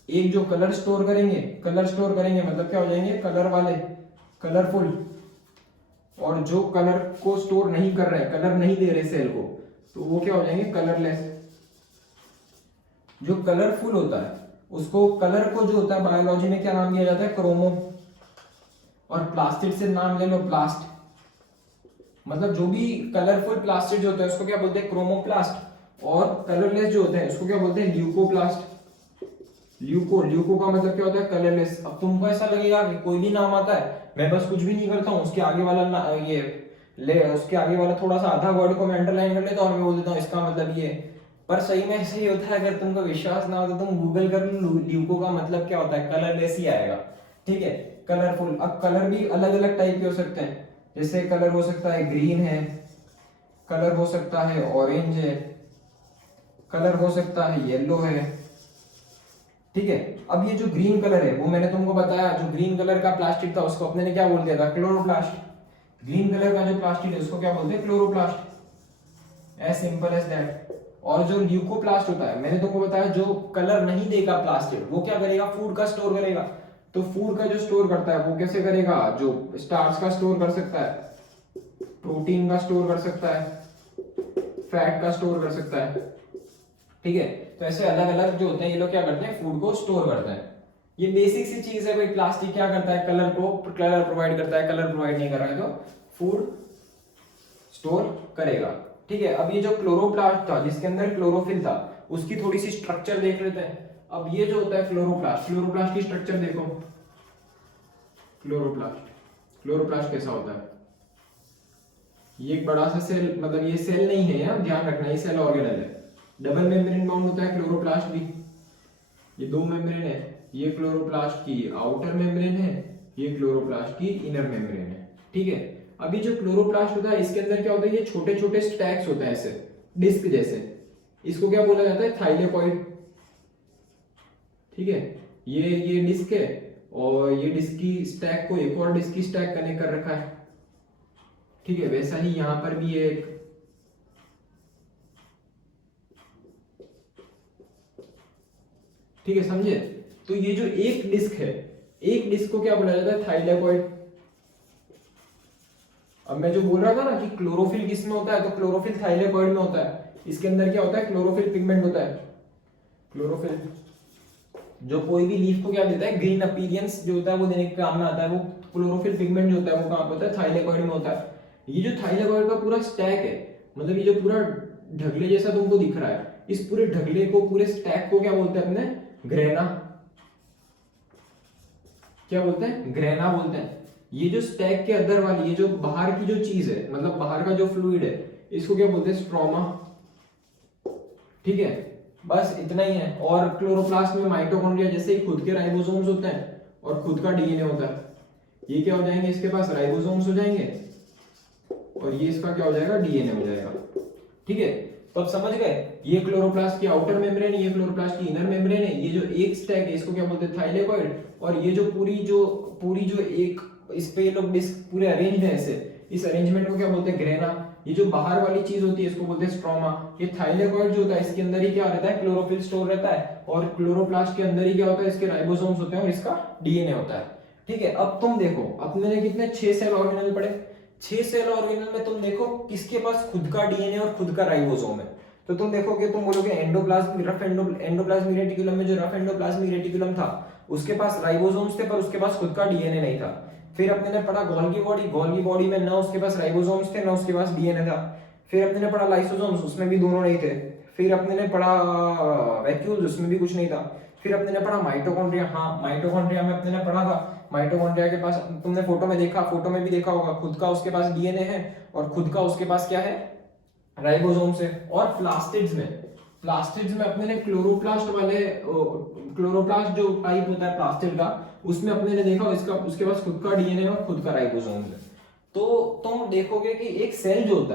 एक जो कलर स्टोर करेंगे मतलब क्या हो जाएंगे, कलर वाले, कलरफुल। और जो कलर को स्टोर नहीं कर रहे, कलर नहीं दे रहे सेल को, तो वो क्या हो जाएंगे, कलरलेस। जो कलरफुल होता है उसको कलर को जो होता है बायोलॉजी में क्या नाम दिया जाता है, क्रोमो। और प्लास्टिड से नाम ले लो प्लास्ट, मतलब जो भी कलरफुल प्लास्टिड जो होता है उसको क्या बोलते हैं, क्रोमोप्लास्ट। और कलरलेस जो होते हैं उसको क्या बोलते हैं, ल्यूकोप्लास्ट। ल्यूको का मतलब क्या होता है, कलरलेस। अब तुमको ऐसा लगेगा कि कोई भी नाम आता है मैं बस कुछ भी नहीं करता हूँ, उसके आगे वाला उसके आगे वाला थोड़ा सा आधा वर्ड को मैं अंडरलाइन कर लेता हूँ और मैं बोल देता हूँ इसका मतलब ये। पर सही में ऐसे ही होता है। अगर तुमको विश्वास ना हो तो तुम गूगल कर लो, ल्यूको का मतलब क्या होता है, कलरलेस ही आएगा। ठीक है, कलरफुल। अब कलर भी अलग अलग टाइप के हो सकते हैं, जैसे कलर हो सकता है ग्रीन है, कलर हो सकता है ऑरेंज है, कलर हो सकता है येलो है। ठीक है, अब ये जो ग्रीन कलर है वो मैंने तुमको बताया, जो ग्रीन कलर का प्लास्टिक था उसको अपने ने क्या बोल दिया था, क्लोरोप्लास्ट। ग्रीन कलर का जो प्लास्टिक है उसको क्या बोलते हैं, chloroplast. As simple as that. और जो ल्यूकोप्लास्ट होता है, मैंने तुमको बताया जो कलर नहीं देगा प्लास्टिक, वो क्या करेगा, फूड का स्टोर करेगा। तो फूड का जो स्टोर करता है वो कैसे करेगा, जो स्टार्च का स्टोर कर सकता है, प्रोटीन का स्टोर कर सकता है, फैट का स्टोर कर सकता है। ठीक है, तो ऐसे अलग अलग जो होते हैं ये लोग क्या करते हैं, फूड को स्टोर करते हैं। ये बेसिक सी चीज है भाई। प्लास्टिक क्या करता है, कलर प्रोवाइड करता है, कलर प्रोवाइड नहीं कर रहा है तो फूड स्टोर करेगा। ठीक है, अब ये जो क्लोरोप्लास्ट था जिसके अंदर क्लोरोफिल था, उसकी थोड़ी सी स्ट्रक्चर देख लेते हैं। अब ये जो होता है क्लोरोप्लास्ट, क्लोरोप्लास्ट की स्ट्रक्चर देखो। क्लोरोप्लास्ट कैसा होता है, ये एक बड़ा सा सेल, मतलब ये सेल नहीं है यार, ध्यान रखना, ये सेल ऑर्गेनल है। डबल मेम्ब्रेन बाउंड होता है क्लोरोप्लास्ट भी। ये दो मेम्ब्रेन है, ये क्लोरोप्लास्ट की आउटर मेम्ब्रेन है, ये क्लोरोप्लास्ट की इनर मेम्ब्रेन है। ठीक है, अभी जो क्लोरोप्लास्ट होता है इसके अंदर क्या होता है, ये छोटे छोटे स्टैक्स होते हैं ऐसे डिस्क जैसे, इसको क्या बोला जाता है, थाइलेकॉइड। ठीक है, ये डिस्क है और ये डिस्क की स्टैक को एक और डिस्क की स्टैक कनेक्ट कर रखा है। ठीक है, वैसा ही यहां पर भी एक, ठीक है समझे। तो ये जो एक डिस्क है, एक डिस्क को क्या बोला जाता है, थाइलेकॉइड। अब मैं जो बोल रहा था ना कि क्लोरोफिल किस में होता है, तो क्लोरोफिल थाइलेकॉइड में होता है। इसके अंदर क्या होता है, क्लोरोफिल पिगमेंट होता है। क्लोरोफिल जो कोई भी लीफ को क्या देता है, ग्रीन अपीयरेंस जो होता है वो देने के काम में आता है। वो क्लोरोफिल पिगमेंट जो होता है वो कहां पर होता है, थाइलेकॉइड में होता है। ये जो थाइलेकॉइड का पूरा स्टैक है, मतलब ये जो पूरा ढगले जैसा तुमको दिख रहा है, इस पूरे ढगले को, पूरे स्टैक को क्या बोलते हैं अपने, ग्रेना। क्या बोलते हैं, ग्रेना बोलते हैं। ये जो स्टैक के अंदर वाली, ये जो बाहर की जो चीज है, मतलब बाहर का जो फ्लूइड है, इसको क्या बोलते हैं, स्ट्रोमा। ठीक है, बस इतना ही है। और क्लोरोप्लास्ट में माइटोकॉन्ड्रिया जैसे ही खुद के राइबोसोम्स होते हैं और खुद का डीएनए होता है। ये क्या हो जाएंगे, इसके पास राइबोसोम्स हो जाएंगे और ये इसका क्या हो जाएगा, डीएनए हो जाएगा। ठीक है, तो अब समझ गए, ये क्लोरोप्लास्ट की आउटर मेम्ब्रेन, ये क्लोरोप्लास्ट की इनर मेम्ब्रेन है। ये जो एक स्टैक है इसको क्या बोलते हैं, थाइलेकॉइड। और ये जो पूरी जो एक इस पे ये लोग डिस्क पूरे अरेंज्ड है ऐसे, इस अरेंजमेंट को क्या बोलते हैं, ग्रेना। ये जो बाहर वाली चीज होती है इसको बोलते हैं स्ट्रोमा। ये थाइलेकॉइड जो होता है इसके अंदर ही क्या रहता है, क्लोरोफिल स्टोर रहता है। और क्लोरोप्लास्ट के अंदर ही क्या होता है, इसके राइबोसोम्स होते हैं और इसका डीएनए होता है। ठीक है, अब तुम देखो अपने ने कितने 6 सेल ऑर्गेनल पढ़े। 6 सेल ऑर्गेनल में तुम देखो किसके पास खुद का डीएनए और खुद का राइबोसोम है। तो तुम देखोगे, तुम बोलोगे एंडोप्लाज्मिक रेटिकुलम में जो रफ एंडोप्लाज्मिक रेटिकुलम था उसके पास राइबोसोम्स थे पर उसके पास खुद का डीएनए नहीं था। फिर अपने ने पढ़ा गोल्गी बॉडी में ना उसके पास राइबोसोम्स थे ना उसके पास डीएनए था। फिर अपने ने पढ़ा लाइसोसोम्स, उसमें भी दोनों नहीं थे। फिर अपने ने पढ़ा वैक्यूल्स, उसमें भी कुछ नहीं था। फिर अपने ने पढ़ा माइटोकॉन्ड्रिया, हाँ माइटोकॉन्ड्रिया में अपने ने पढ़ा था, माइटोकॉन्ड्रिया के पास तुमने फोटो में देखा, फोटो में भी देखा होगा, खुद का उसके पास डीएनए है और खुद का उसके पास क्या है, राइबोसोम से। और प्लास्टिड्स में अपने ने क्लोरोप्लास्ट जो टाइप होता है प्लास्टिड का, उसमें अपने ने देखा इसका उसके पास खुद का डीएनए और खुद का राइबोसोम है। तो तुम देखोगे कि एक सेल जो होता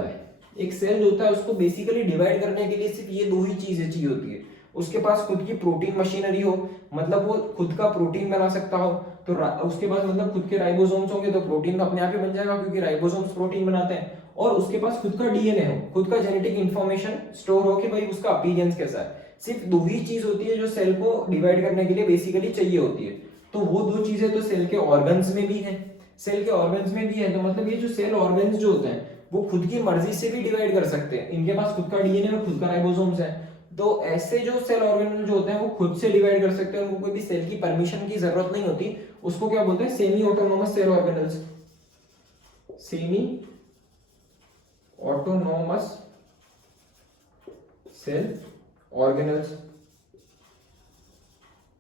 है उसको बेसिकली डिवाइड करने के लिए सिर्फ ये दो ही चीजें चाहिए होती है। उसके पास खुद की प्रोटीन मशीनरी हो, मतलब वो खुद का प्रोटीन बना सकता हो, तो उसके पास मतलब खुद के राइबोसोम्स होंगे तो प्रोटीन अपने आप ही बन जाएगा क्योंकि राइबोसोम्स प्रोटीन बनाते हैं। और उसके पास खुद का डीएनए हो, खुद का जेनेटिक इंफॉर्मेशन स्टोर हो कि भाई उसका अपीयरेंस कैसा है। सिर्फ दो ही चीज होती है जो सेल को डिवाइड करने के लिए बेसिकली चाहिए होती है। तो वो दो चीजें तो सेल के ऑर्गन्स में भी है, तो मतलब ये जो सेल ऑर्गन्स जो होते हैं वो खुद की मर्जी से भी डिवाइड कर सकते हैं। इनके पास खुद का डीएनए और खुद का राइबोसोम्स है। तो ऐसे जो सेल ऑर्गेनल जो होते हैं वो खुद से डिवाइड कर सकते हैं, उनको कोई भी सेल की परमिशन की जरूरत नहीं होती। उसको क्या बोलते हैं? Semi autonomous cell organelles. Semi autonomous cell organelles.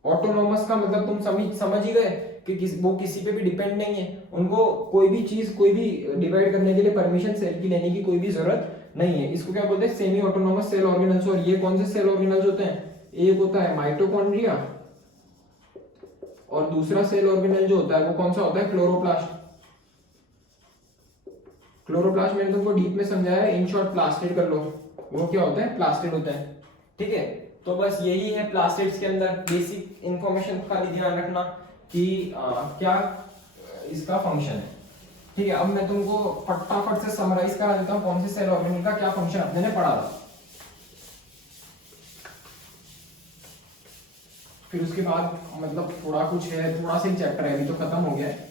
Autonomous का मतलब तुम समझ ही गए कि वो किसी पे भी डिपेंड नहीं है, उनको कोई भी चीज कोई भी डिवाइड करने के लिए परमिशन सेल की लेने की कोई भी जरूरत नहीं है। इसको क्या बोलते हैं? Semi autonomous cell organelles. और ये कौन से सेल ऑर्गेनल्स होते हैं? एक होता है माइटोकॉन्ड्रिया, और दूसरा सेल ऑर्गेनल जो होता है वो कौन सा होता है? क्लोरोप्लास्ट। क्लोरोप्लास्ट मैंने तुमको डीप में समझाया है, इन शॉर्ट प्लास्टिड कर लो। वो क्या होता है? प्लास्टिड होता है। ठीक है, तो बस यही है प्लास्टिड्स के अंदर बेसिक इंफॉर्मेशन। खाली ध्यान रखना कि क्या इसका फंक्शन है। ठीक है, अब मैं तुमको फटाफट से समराइज करा देता हूँ कौन से सेल ऑर्गेनल का क्या फंक्शन अपने ने पढ़ा था। फिर उसके बाद मतलब थोड़ा कुछ है, थोड़ा सा ही चैप्टर है, अभी तो खत्म हो गया है,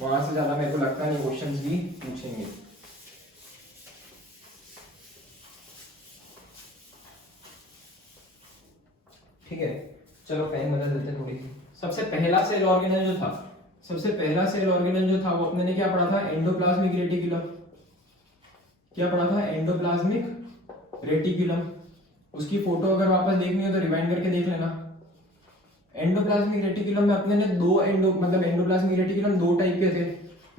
वहां से ज्यादा मेरे को लगता नहीं क्वेश्चंस भी पूछेंगे। ठीक है, चलो पेन बदल देते हैं थोड़ी सी। सबसे पहला सेल ऑर्गेनल जो था, सबसे पहला सेल ऑर्गेनल जो था वो अपने ने क्या पढ़ा था? Endoplasmic reticulum. क्या पढ़ा था? Endoplasmic reticulum. उसकी फोटो अगर वापस देखनी हो तो रिवाइंड करके देख लेना। एंडोप्लाज्मिक रेटिकुलम में अपने ने दो एंडोप्लाज्मिक रेटिकुलम दो टाइप के थे,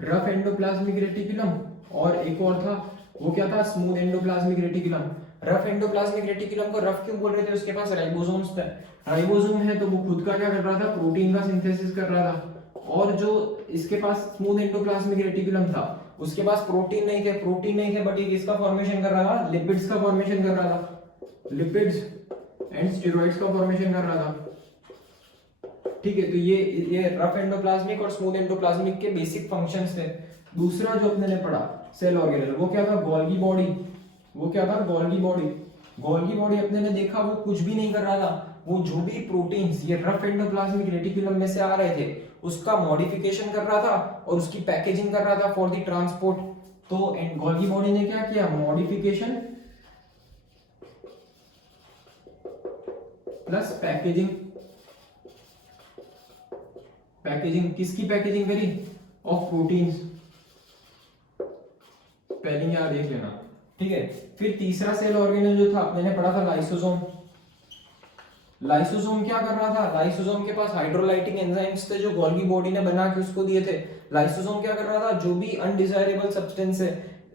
रफ एंडोप्लाज्मिक रेटिकुलम और एक और था, वो क्या था? Smooth endoplasmic reticulum. Rough endoplasmic reticulum को रफ क्यों बोल रहे थे? उसके पास राइबोसोम्स थे। राइबोसोम है तो वो खुद का क्या कर रहा था? प्रोटीन का सिंथेसिस कर रहा था। और जो इसके पास स्मूथ एंडोप्लाज्मिक रेटिकुलम था उसके पास प्रोटीन नहीं थे, बट ये किसका फॉर्मेशन कर रहा था? लिपिड्स का फॉर्मेशन कर रहा था। लिपिड्स एंड स्टेरॉइड्स का फॉर्मेशन कर रहा था। ठीक है, तो ये रफ एंडोप्लाज्मिक और स्मूथ एंडोप्लाज्मिक के बेसिक फंक्शंस थे। दूसरा जो अपने ने पढ़ा सेल ऑर्गेनल, वो क्या था? Golgi body. वो क्या था? Golgi body. गोल्गी बॉडी अपने ने देखा वो कुछ भी नहीं कर रहा था, वो जो भी प्रोटीन्स ये रफ एंडोप्लाज्मिक रेटिकुलम में से आ रहे थे उसका मॉडिफिकेशन कर रहा था और उसकी पैकेजिंग कर रहा था फॉर द ट्रांसपोर्ट। तो गोल्गी बॉडी ने क्या किया? Modification plus packaging. पैकेजिंग किसकी पैकेजिंग करी? Of proteins. स्पेलिंग याद देख लेना। ठीक है, फिर तीसरा सेल ऑर्गेनल जो था अपने ने पढ़ा था लाइसोसोम। लाइसोसोम क्या कर रहा था? लाइसोसोम के पास हाइड्रोलाइटिक एंजाइम्स थे जो गोल्गी बॉडी ने बना के उसको दिए थे। लाइसोसोम क्या कर रहा था? जो भी अनडिजायरेबल सब्सटेंस है,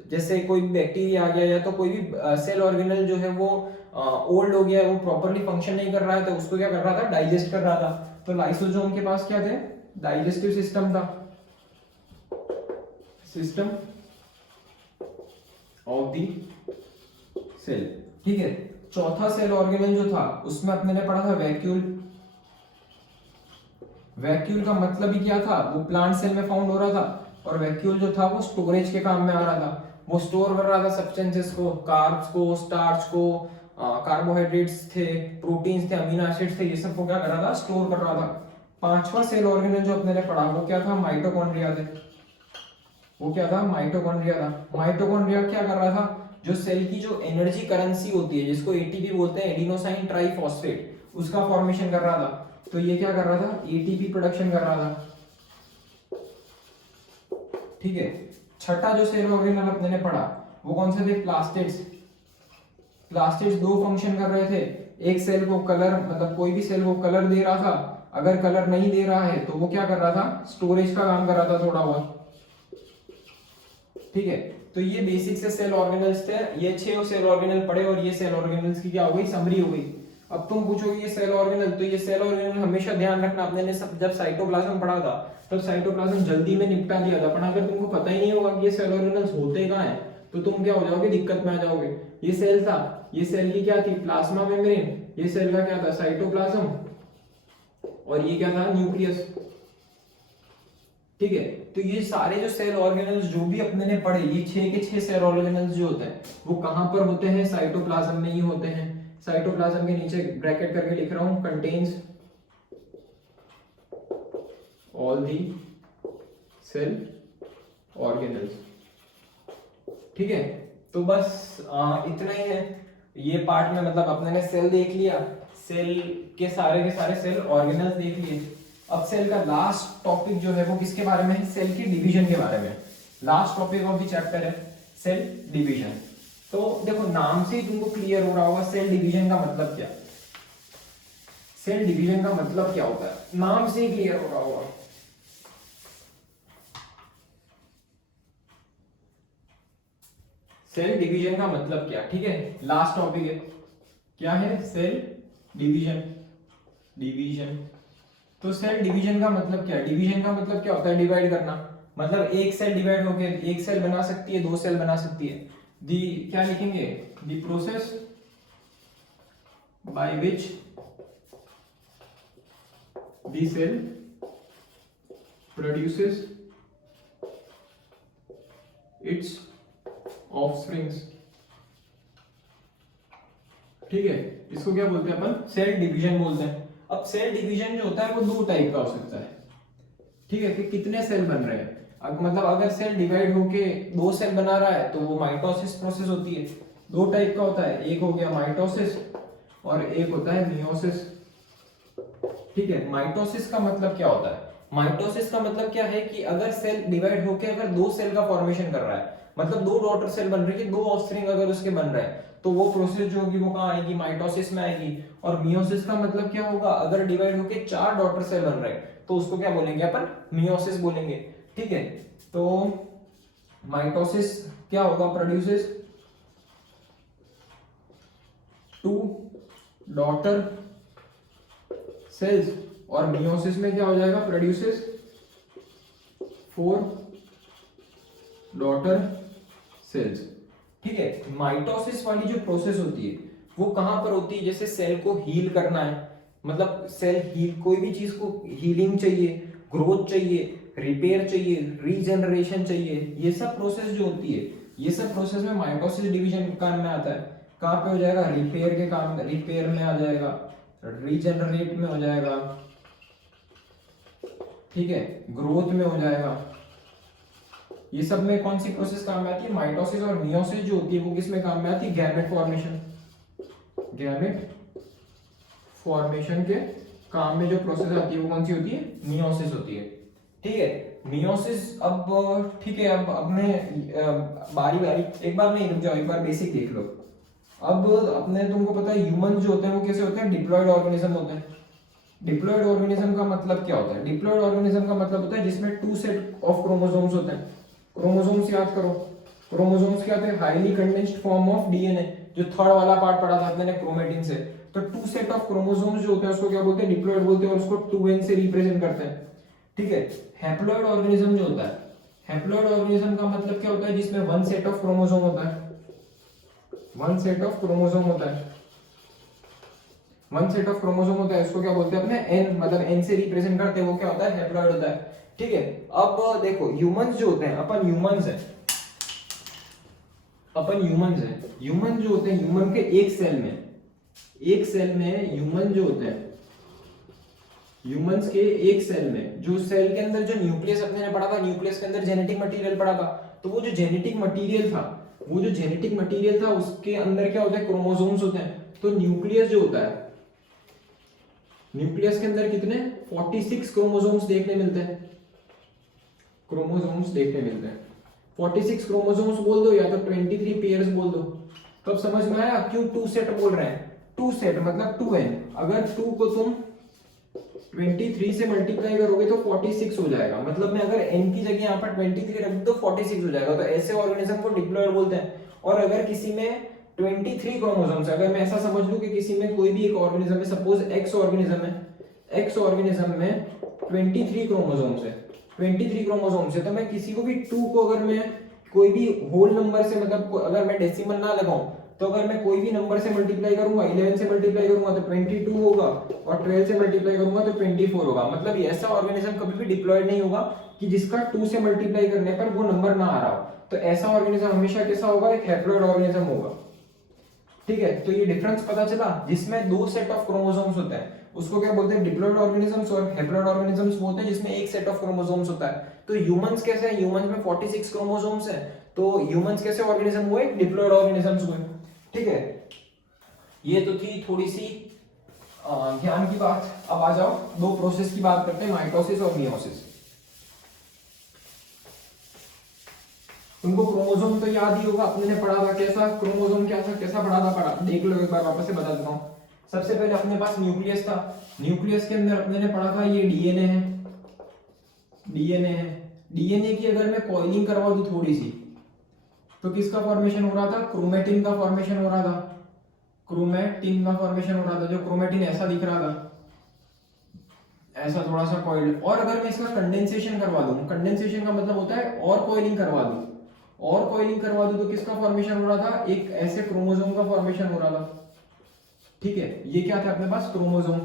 जैसे कोई भी बैक्टीरिया आ गया या तो कोई भी सेल ऑर्गेनल जो है वो ओल्ड हो गया है, वो प्रॉपर्ली फंक्शन नहीं कर रहा है, तो उसको क्या कर रहा था? डाइजेस्ट कर रहा था। तो लाइसोसोम के पास क्या थे? डाइजेस्टिव सिस्टम था, सिस्टम ऑफ द सेल। ठीक है, चौथा सेल ऑर्गेनल जो था उसमें अपने ने पढ़ा था वैक्यूल। वैक्यूल का मतलब ही क्या था? वो प्लांट सेल में फाउंड हो रहा था, और वैक्यूल जो था वो स्टोरेज के काम में आ रहा था। वो स्टोर कर रहा था सब्सटेंसेस को, कार्ब्स को, स्टार्च को, कार्बोहाइड्रेट्स थे, प्रोटीन्स थे, अमीनो एसिड्स थे, ये सब को क्या कर रहा था? स्टोर कर रहा था। पांचवा सेल ऑर्गेनल जो अपने ने पढ़ा वो क्या था? माइटोकॉन्ड्रिया थे। वो क्या था? माइटोकॉन्ड्रिया था। माइटोकॉन्ड्रिया क्या कर रहा था? जो सेल की जो एनर्जी करेंसी होती है जिसको एटीपी बोलते हैं, एडिनोसाइन ट्राइफॉस्फेट, उसका फॉर्मेशन कर रहा था। तो ये क्या कर रहा था? एटीपी प्रोडक्शन कर रहा था। ठीक है, छठा जो सेल ऑर्गेनल अपने ने पढ़ा वो कौन से थे? प्लास्टिड्स। प्लास्टिड्स दो फंक्शन कर रहे थे। एक सेल को कलर, मतलब कोई भी सेल को कलर दे रहा था, अगर कलर नहीं दे रहा है तो वो क्या कर रहा था? स्टोरेज का काम कर रहा था थोड़ा बहुत। ठीक है, तो ये बेसिक से सेल ऑर्गेनल्स थे। ये 6 सेल ऑर्गेनल पढ़े और ये सेल ऑर्गेनल्स की क्या हो गई? समरी हो गई। अब तुम पूछोगे ये सेल ऑर्गेनल, तो ये सेल ऑर्गेनल हमेशा ध्यान रखना, अपने ने जब साइटोप्लाज्म पढ़ा था तब साइटोप्लाज्म जल्दी में निपटा दिया था, पर अगर तुमको पता ही नहीं होगा कि ये सेल ऑर्गेनल्स होते कहाँ हैं तो तुम क्या हो जाओगे? दिक्कत में आ जाओगे। ये सेल था, ये सेल की क्या थी? Plasma membrane. ये सेल का क्या था? साइटोप्लाज्म। और ये क्या था? न्यूक्लियस। ठीक है, तो ये सारे जो सेल ऑर्गेनल्स जो भी अपने ने पढ़े, ये 6 के 6 सेल ऑर्गेनल्स जो होते हैं वो कहां पर होते हैं? साइटोप्लाज्म में ही होते हैं। साइटोप्लाज्म के नीचे ब्रैकेट करके लिख रहा हूं, contains all the cell organelles. ठीक है, तो बस इतना ही है। ये पार्ट में मतलब अपने ने सेल देख लिया, सेल के सारे सेल ऑर्गेनल्स देख लिए। अब सेल का लास्ट टॉपिक जो है वो किसके बारे में है, सेल की डिवीजन के बारे में। Last topic of the chapter है सेल डिवीजन। तो देखो नाम से ही तुमको क्लियर हो रहा होगा सेल डिवीजन का मतलब क्या, सेल डिवीजन का मतलब क्या होता है, नाम से ही क्लियर हो रहा होगा। सेल डिवीजन का मतलब क्या, ठीक है, लास्ट टॉपिक है, क्या है, सेल डिवीजन। डिवीजन, तो सेल डिवीजन का मतलब क्या, डिवीजन का मतलब क्या होता है, डिवाइड करना। मतलब एक सेल डिवाइड होके एक सेल बना सकती है, दो सेल बना सकती है। दी क्या लिखेंगे, the process by which the cell produces its offsprings, ठीक है, इसको क्या बोलते हैं अपन, सेल डिवीजन बोलते हैं। अब सेल डिवीजन जो होता है वो दो टाइप का हो सकता है, ठीक है, कि कितने सेल बन रहे हैं। मतलब अगर सेल डिवाइड होके दो सेल बना रहा है तो वो माइटोसिस प्रोसेस होती है। दो टाइप का होता है, एक हो गया माइटोसिस और एक होता है मियोसिस, ठीक है। माइटोसिस का मतलब क्या होता है, माइटोसिस का मतलब क्या है कि अगर सेल डिवाइड होके अगर दो सेल का फॉर्मेशन कर रहा है, मतलब दो डॉटर सेल बन रही है, दो ऑफस्प्रिंग अगर उसके बन रहे हैं, तो वो प्रोसेस जो होगी वो कहाँ आएगी, माइटोसिस में आएगी। और मियोसिस का मतलब क्या होगा, अगर डिवाइड होके चार डॉटर सेल बन रहे हैं तो उसको क्या बोलेंगे अपन, मियोसिस बोलेंगे, ठीक है। तो माइटोसिस क्या होगा, प्रोड्यूसेस टू डॉटर सेल्स, और मियोसिस में क्या हो जाएगा, प्रोड्यूसेस फोर डॉटर सेल्स, ठीक है। माइटोसिस वाली जो प्रोसेस होती है वो कहां पर होती है, जैसे सेल को हील करना है, मतलब सेल हील, कोई भी चीज को हीलिंग चाहिए, ग्रोथ चाहिए, रिपेयर चाहिए, रीजनरेशन चाहिए, ये सब प्रोसेस जो होती है, ये सब प्रोसेस में माइटोसिस डिवीजन काम में आता है। कहां पे हो जाएगा, रिपेयर के काम, रिपेयर में आ जाएगा, रीजनरेट में हो जाएगा, ठीक है, ग्रोथ में हो जाएगा। ये सब में कौन सी प्रोसेस काम में आती है, माइटोसिस। और मियोसिस जो होती है वो किस में काम में आती है, गैमेट फॉर्मेशन। गैमेट फॉर्मेशन के काम में जो प्रोसेस आती है वो कौन सी होती है, मियोसिस होती है, ठीक है। मियोसिस, अब ठीक है, अब मैं बारी बारी, एक बार नहीं रुक जाओ, एक बार बेसिक देख लो। अब अपने तुमको पता है ह्यूमन जो होते हैं वो कैसे होते हैं, डिप्लॉयड ऑर्गेनिज्म होते हैं। डिप्लॉयड ऑर्गेनिज्म का मतलब क्या होता है, डिप्लॉयड ऑर्गेनिज्म का मतलब होता है जिसमें टू सेट ऑफ क्रोमोसोम्स होते हैं। क्रोमोसोम्स याद करो, क्रोमोसोम्स क्या थे, highly condensed form of DNA, जो थर्ड वाला पार्ट पढ़ा था अपने ने क्रोमेटिन से। तो टू सेट ऑफ क्रोमोसोम्स जो होते हैं उसको क्या बोलते हैं, डिप्लॉयड बोलते हैं, और उसको 2n से रिप्रेजेंट करते हैं, ठीक है। हैप्लॉयड ऑर्गेनिज्म जो होता है, हैप्लॉयड ऑर्गेनिज्म का मतलब क्या होता है, जिसमें वन सेट ऑफ क्रोमोसोम होता है, वन सेट ऑफ क्रोमोसोम होता है, वन सेट ऑफ क्रोमोसोम होता है, उसको क्या बोलते हैं अपने एन, मतलब एन से रिप्रेजेंट करते हैं, वो क्या होता है, हैप्लॉयड होता है, ठीक है। अब देखो ह्यूमंस जो होते हैं, अपन ह्यूमंस हैं, अपन ह्यूमंस हैं, ह्यूमन जो होते हैं, ह्यूमन के एक सेल में ह्यूमन जो होते हैं, ह्यूमंस के एक सेल में, जो सेल के अंदर जो न्यूक्लियस अपने ने पढ़ा था, न्यूक्लियस के अंदर जेनेटिक मटेरियल पढ़ा था, तो वो जो जेनेटिक मटेरियल था उसके अंदर क्या होता है, क्रोमोसोम्स होते हैं। तो न्यूक्लियस जो होता है, न्यूक्लियस के अंदर कितने 46 क्रोमोसोम्स देखने मिलते हैं, 46 क्रोमोसोम्स बोल दो या तो 23 पेयर्स बोल दो। तो अब समझ में आया क्यों टू सेट बोल रहे हैं, टू सेट मतलब 2n, अगर 2 को तुम 23 से मल्टीप्लाई करोगे तो 46 हो जाएगा, मतलब मैं अगर n की जगह यहाँ पर 23 रख दूं तो 46 हो जाएगा। तो ऐसे ऑर्गेनिज्म को डिप्लॉयड बोलते हैं। और अगर किसी में 23 क्रोमोसोम्स, अगर मैं ऐसा समझ लूं कि किसी में कोई भी एक ऑर्गेनिज्म है, सपोज एक्स ऑर्गेनिज्म में 23 क्रोमोसोम्स है, 23 क्रोमोसोम्स है, तो मैं किसी को भी 2 को अगर मैं कोई भी होल नंबर से, मतलब अगर मैं डेसिमल ना लगाऊं, तो अगर मैं कोई भी नंबर से मल्टीप्लाई करूंगा, 11 से मल्टीप्लाई करूंगा तो 22 होगा, और 12 से मल्टीप्लाई करूंगा तो 24 होगा। मतलब ऐसा ऑर्गेनिज्म कभी भी डिप्लॉयड नहीं होगा कि जिसका 2 से मल्टीप्लाई करने पर वो नंबर ना आ रहा हो। तो ऐसा ऑर्गेनिज्म हमेशा कैसा होगा, एक हैप्लॉयड ऑर्गेनिज्म होगा, ठीक है। तो ये डिफरेंस पता चला, जिसमें दो सेट ऑफ क्रोमोसोम्स होते हैं उसको क्या बोलते हैं, डिप्लॉयड ऑर्गेनिजम्स, और हैप्लॉयड ऑर्गेनिजम्स बोलते हैं जिसमें एक सेट ऑफ क्रोमोसोम्स होता है। तो ह्यूमंस कैसे हैं, ह्यूमंस में 46 क्रोमोसोम्स हैं, तो ह्यूमंस कैसे ऑर्गेनिज्म हुए, डिप्लॉयड ऑर्गेनिजम्स हुए, ठीक है। ये तो थी थोड़ी सी ध्यान की बात। अब आ जाओ दो प्रोसेस की बात करते हैं, माइटोसिस और मियोसिस। तुमको क्रोमोसोम तो याद ही होगा, अपने ने पढ़ा था कैसा क्रोमोसोम क्या था, कैसा पढ़ा था, पढ़ा देख लो एक बार वापस से बता देता हूँ। सबसे पहले अपने पास न्यूक्लियस था, न्यूक्लियस के अंदर अपने ने पढ़ा था ये डीएनए है, डीएनए है। डीएनए की अगर मैं कॉइलिंग करवा दूं थोड़ी सी, तो किसका फॉर्मेशन हो रहा था, क्रोमेटिन का फॉर्मेशन हो रहा था, क्रोमेटिन का फॉर्मेशन हो रहा था। जो क्रोमेटिन ऐसा दिख रहा था, ऐसा थोड़ा सा कॉइल्ड। और अगर मैं इसका कंडेंसेशन करवा दूं, कंडेंसेशन का मतलब होता है और कॉइलिंग करवा दूं, और कॉइलिंग करवा दूं तो किसका फॉर्मेशन हो रहा था, एक ऐसे क्रोमोसोम का फॉर्मेशन हो रहा था। ठीक है, ये क्या था अपने पास, क्रोमोसोम।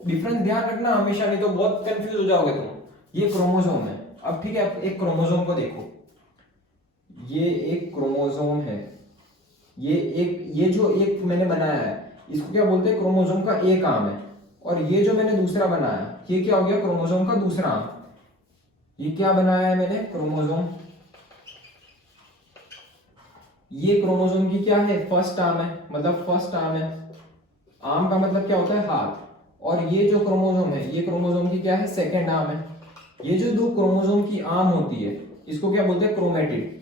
डिफरेंस ध्यान रखना हमेशा, नहीं तो बहुत कंफ्यूज हो जाओगे तुम। ये क्रोमोसोम है। अब ठीक है, एक क्रोमोसोम को देखो, ये एक क्रोमोसोम है, ये जो एक मैंने बनाया है इसको क्या बोलते हैं, क्रोमोसोम का एक आर्म है। और ये जो मैंने दूसरा बनाया ये क्या हो गया, क्रोमोसोम का दूसरा आर्म। ये क्या बनाया है मैंने, क्रोमोसोम। ये क्रोमोसोम की क्या है, फर्स्ट आर्म है, मतलब फर्स्ट आर्म है। आर्म का मतलब क्या होता है, हाथ। और ये जो क्रोमोसोम है ये क्रोमोसोम की क्या है, सेकेंड आर्म है। ये जो दो क्रोमोसोम की आर्म होती है इसको क्या बोलते हैं, क्रोमेटिड।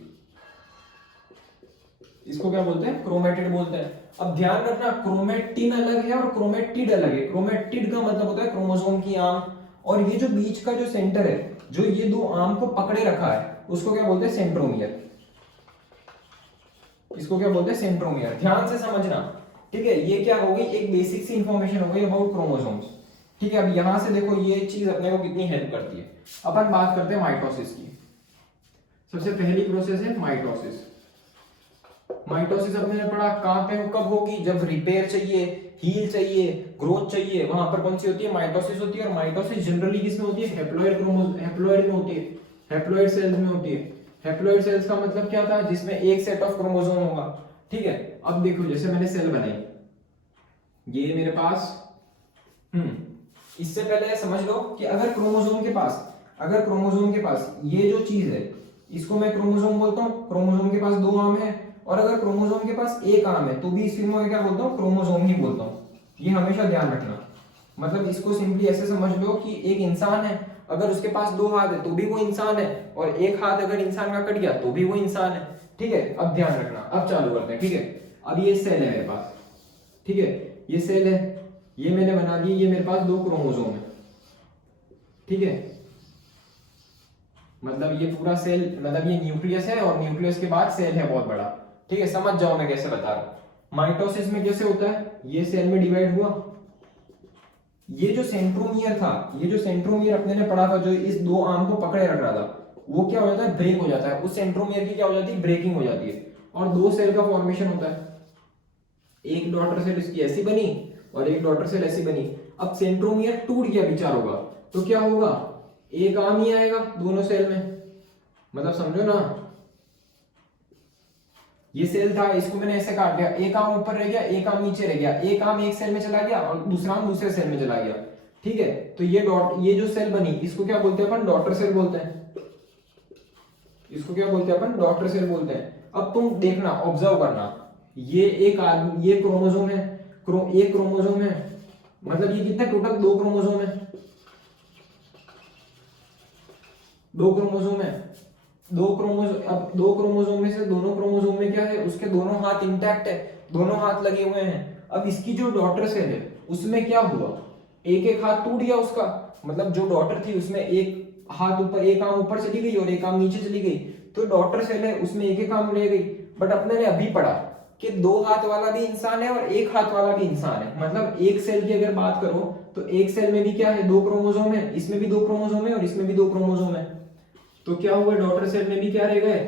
इसको क्या बोलते हैं, क्रोमेटिड बोलते हैं। अब ध्यान रखना, क्रोमेटिन अलग है और क्रोमेटिड अलग है। क्रोमेटिड का मतलब होता है क्रोमोसोम की आर्म, और ये जो बीच का जो सेंटर है, जो ये दो आर्म को पकड़े रखा है, उसको क्या बोलते हैं, सेंट्रोमियर। इसको क्या बोलते हैं, सेंट्रोमियर। ध्यान से समझना, ठीक है। ये क्या होगी, एक बेसिक सी इंफॉर्मेशन हो गई अबाउट क्रोमोसोम्स। ठीक है, अब यहां से देखो ये चीज अपने को कितनी हेल्प करती है। अपन बात करते हैं माइटोसिस की। सबसे पहली प्रोसेस है माइटोसिस। माइटोसिस अपने ने पढ़ा कहां पे कब होगी, जब रिपेयर चाहिए, हील चाहिए, ग्रोथ चाहिए, वहां पर कौन सी होती है, माइटोसिस होती है। और माइटोसिस जनरली किसमें होती है, हैप्लॉइड में होती है, हैप्लॉइड सेल्स में होती है। हैप्लॉइड सेल्स का मतलब क्या था, जिसमें एक सेट ऑफ क्रोमोसोम होगा। ठीक है, अब देखो जैसे मैंने सेल बनाई, ये मेरे पास इससे पहले समझ लो कि अगर क्रोमोसोम के पास ये जो चीज है इसको मैं क्रोमोसोम बोलता हूं। क्रोमोसोम के पास दो आर्म है, और अगर क्रोमोसोम के पास एक आर्म है तो भी इसी में क्या बोलता हूं, क्रोमोसोम ही बोलता हूं। ये हमेशा ध्यान रखना। मतलब इसको सिंपली ऐसे समझ लो कि एक इंसान है, अगर उसके पास दो हाथ है तो भी वो इंसान है, और एक हाथ अगर इंसान का कट गया तो भी वो इंसान है। ठीक है, अब ध्यान रखना, अब चालू करते हैं। ठीक है, अब ये सेल है मेरे पास, ठीक है, ये सेल है, ये मैंने बना दी, ये मेरे पास दो क्रोमोसोम है। ठीक है, मतलब ये पूरा सेल, मतलब ये न्यूक्लियस है और न्यूक्लियस के बाद सेल है बहुत बड़ा। ठीक है, समझ जाओ मैं कैसे बता रहा हूं। माइटोसिस में कैसे होता है, ये सेल में डिवाइड हुआ, ये जो सेंट्रोमियर था, ये जो सेंट्रोमियर अपने ने पढ़ा था, जो इस दो आर्म को पकड़े रख रहा था, वो क्या हो जाता है, ब्रेक हो जाता है। उस सेंट्रोमियर की क्या हो जाती है, ब्रेकिंग हो जाती है, और दो सेल का फॉर्मेशन होता है। एक डॉटर सेल इसकी ऐसी बनी और एक डॉटर सेल ऐसी बनी। अब सेंट्रोमियर टूट गया विचार होगा तो क्या होगा, एक आर्म ही आएगा दोनों सेल में। मतलब समझो ना, ये सेल था, इसको मैंने ऐसे काट दिया, एक आर्म ऊपर रह गया, एक आर्म नीचे रह गया, एक आर्म एक सेल में चला गया और दूसरा आर्म दूसरे सेल में चला गया। ठीक है, तो ये जो सेल बनी इसको क्या बोलते हैं अपन, डॉटर सेल बोलते हैं। इसको क्या बोलते हैं अपन, डॉटर सेल बोलते हैं। अब तुम देखना, ऑब्जर्व करना, ये एक आदमी, ये क्रोमोसोम है, एक क्रोमोसोम है, मतलब ये कितने टोटल, दो क्रोमोसोम है, दो क्रोमोसोम है, अब दो क्रोमोसोम में से दोनों क्रोमोसोम में क्या है, उसके दोनों हाथ इंटैक्ट है, दोनों हाथ लगे हुए हैं। अब इसकी जो डॉटर सेल है उसमें क्या हुआ, एक एक हाथ टूट गया उसका, मतलब जो डॉटर थी उसमें एक हाथ ऊपर, एक आर्म ऊपर चली गई और एक आर्म नीचे चली गई, तो डॉटर सेल है उसमें एक एक आर्म रह गई। बट अपने ने अभी पढ़ा कि दो हाथ वाला भी इंसान है और एक हाथ वाला भी इंसान है। मतलब एक सेल की अगर बात करो तो एक सेल में भी क्या है, दो क्रोमोसोम है, इसमें भी दो क्रोमोसोम है और इसमें भी दो क्रोमोसोम है। तो क्या हुआ, डॉटर सेल में भी क्या रह गए,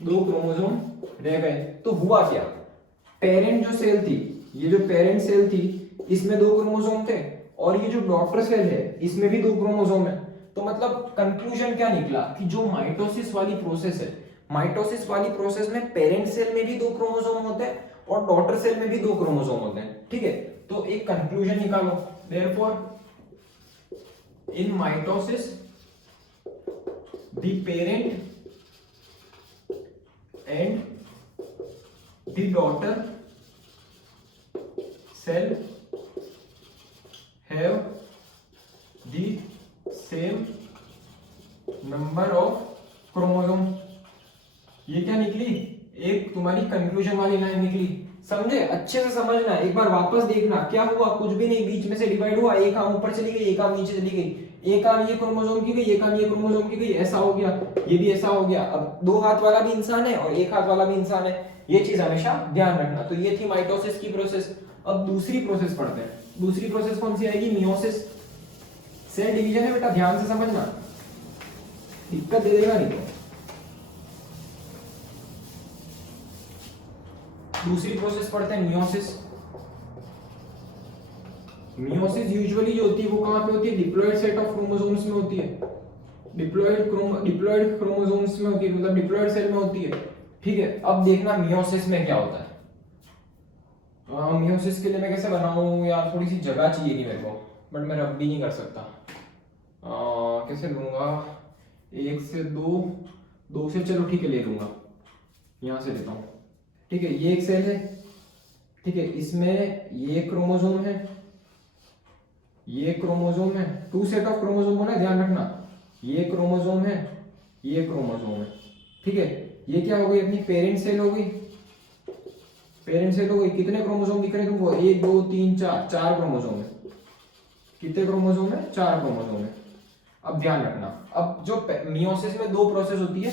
दो क्रोमोसोम रह गए। तो हुआ क्या, पेरेंट जो सेल थी, ये जो पेरेंट सेल थी इसमें दो क्रोमोसोम थे, और ये जो डॉटर सेल है इसमें भी दो क्रोमोसोम है। तो मतलब कंक्लूजन क्या निकला कि जो माइटोसिस वाली प्रोसेस है, माइटोसिस वाली प्रोसेस में पेरेंट सेल में भी दो क्रोमोसोम होते हैं और डॉटर सेल में भी दो क्रोमोसोम होते हैं। ठीक है, तो एक कंक्लूजन निकालो, therefore in mitosis the parent and the the daughter cell have the same number of chromosome. ये क्या निकली, एक तुम्हारी कंक्लूजन वाली लाइन निकली। समझे, अच्छे से समझना, एक बार वापस देखना क्या हुआ, कुछ भी नहीं, बीच में से डिवाइड हुआ, एक आर्म ऊपर चली गई, एक आर्म नीचे चली गई, एक आर्म ये क्रोमोसोम की गई, एक आर्म ये क्रोमोसोम की गई, ऐसा हो गया, ये भी ऐसा हो गया। अब दो हाथ वाला भी इंसान है और एक हाथ वाला भी इंसान है, ये चीज हमेशा ध्यान रखना। तो ये थी माइटोसिस की प्रोसेस। अब दूसरी प्रोसेस पढ़ते हैं। दूसरी प्रोसेस कौन सी आएगी, मियोसिस। सेल डिवीजन है बेटा, ध्यान से समझना, दिक्कत दे देगा नहीं तो। दूसरी प्रोसेस पढ़ते हैं मियोसिस। मियोसिस यूजुअली जो होती है वो कहां पे होती है, डिप्लॉयड सेट ऑफ क्रोमोसोम्स में होती है। डिप्लॉयड क्रोमोसोम्स में होती है, मतलब डिप्लॉयड सेल में होती है। ठीक है, अब देखना मियोसिस में क्या होता है। मियोसिस के लिए मैं कैसे बनाऊं यार, थोड़ी सी जगह चाहिए मेरे को, बट मैं रब भी नहीं कर सकता। कैसे लूंगा, एक से दो, दो से चलो ठीक है ले लूंगा, यहां से लेता हूं। ठीक है, ये एक सेल है, ठीक है, इसमें ये क्रोमोसोम है, ये क्रोमोसोम है, टू सेट ऑफ क्रोमोसोम होना है, ध्यान रखना, ये क्रोमोसोम है, ये क्रोमोसोम है। ठीक है, ये क्या हो गई, अपनी पेरेंट सेल हो गई। पेरेंट सेल हो गई, कितने क्रोमोसोम दिख रहे हैं तुमको, 1 2 3 4, 4 क्रोमोसोम है। कितने क्रोमोसोम है, 4 क्रोमोसोम है। अब ध्यान रखना, अब जो मियोसिस में दो प्रोसेस होती है,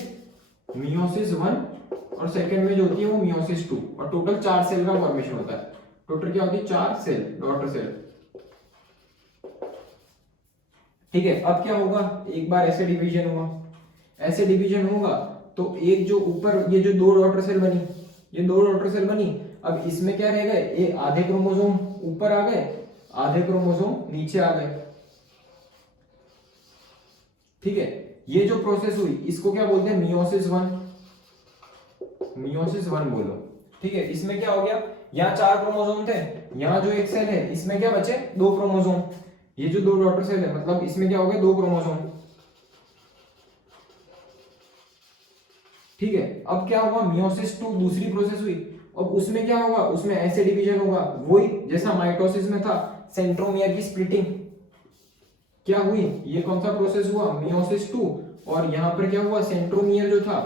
मियोसिस 1 और सेकंड में जो होती है वो मियोसिस 2, और टोटल 4 सेल का फॉर्मेशन होता है। टोटल क्या होती है, 4 सेल, डॉटर सेल। ठीक है, अब क्या होगा, एक बार ऐसे डिवीजन हुआ, ऐसे डिवीजन होगा तो एक जो ऊपर ये जो दो डॉटर सेल बनी, ये दो डॉटर सेल बनी, अब इसमें क्या रह गए, ये आधे क्रोमोसोम ऊपर आ गए, आधे क्रोमोसोम नीचे आ गए। ठीक है, ये जो प्रोसेस हुई इसको क्या बोलते हैं, मियोसिस 1, मियोसिस 1 बोलो। ठीक है, इसमें क्या हो गया, यहाँ 4 क्रोमोसोम थे, यहाँ जो एक सेल है इसमें क्या बचे, 2 क्रोमोसोम। ये जो दो डॉटर सेल है मतलब इसमें क्या हो गया, 2 क्रोमोसोम। ठीक है, अब क्या हुआ, मियोसिस 2 दूसरी प्रोसेस हुई। अब उसमें क्या होगा, उसमें ऐसे डिवीजन होगा, वही जैसा माइटोसिस में था, सेंट्रोमियर की स्प्लिटिंग क्या हुई, ये कौन सा प्रोसेस हुआ, मियोसिस 2, और यहां पर क्या हुआ, सेंट्रोमियर जो था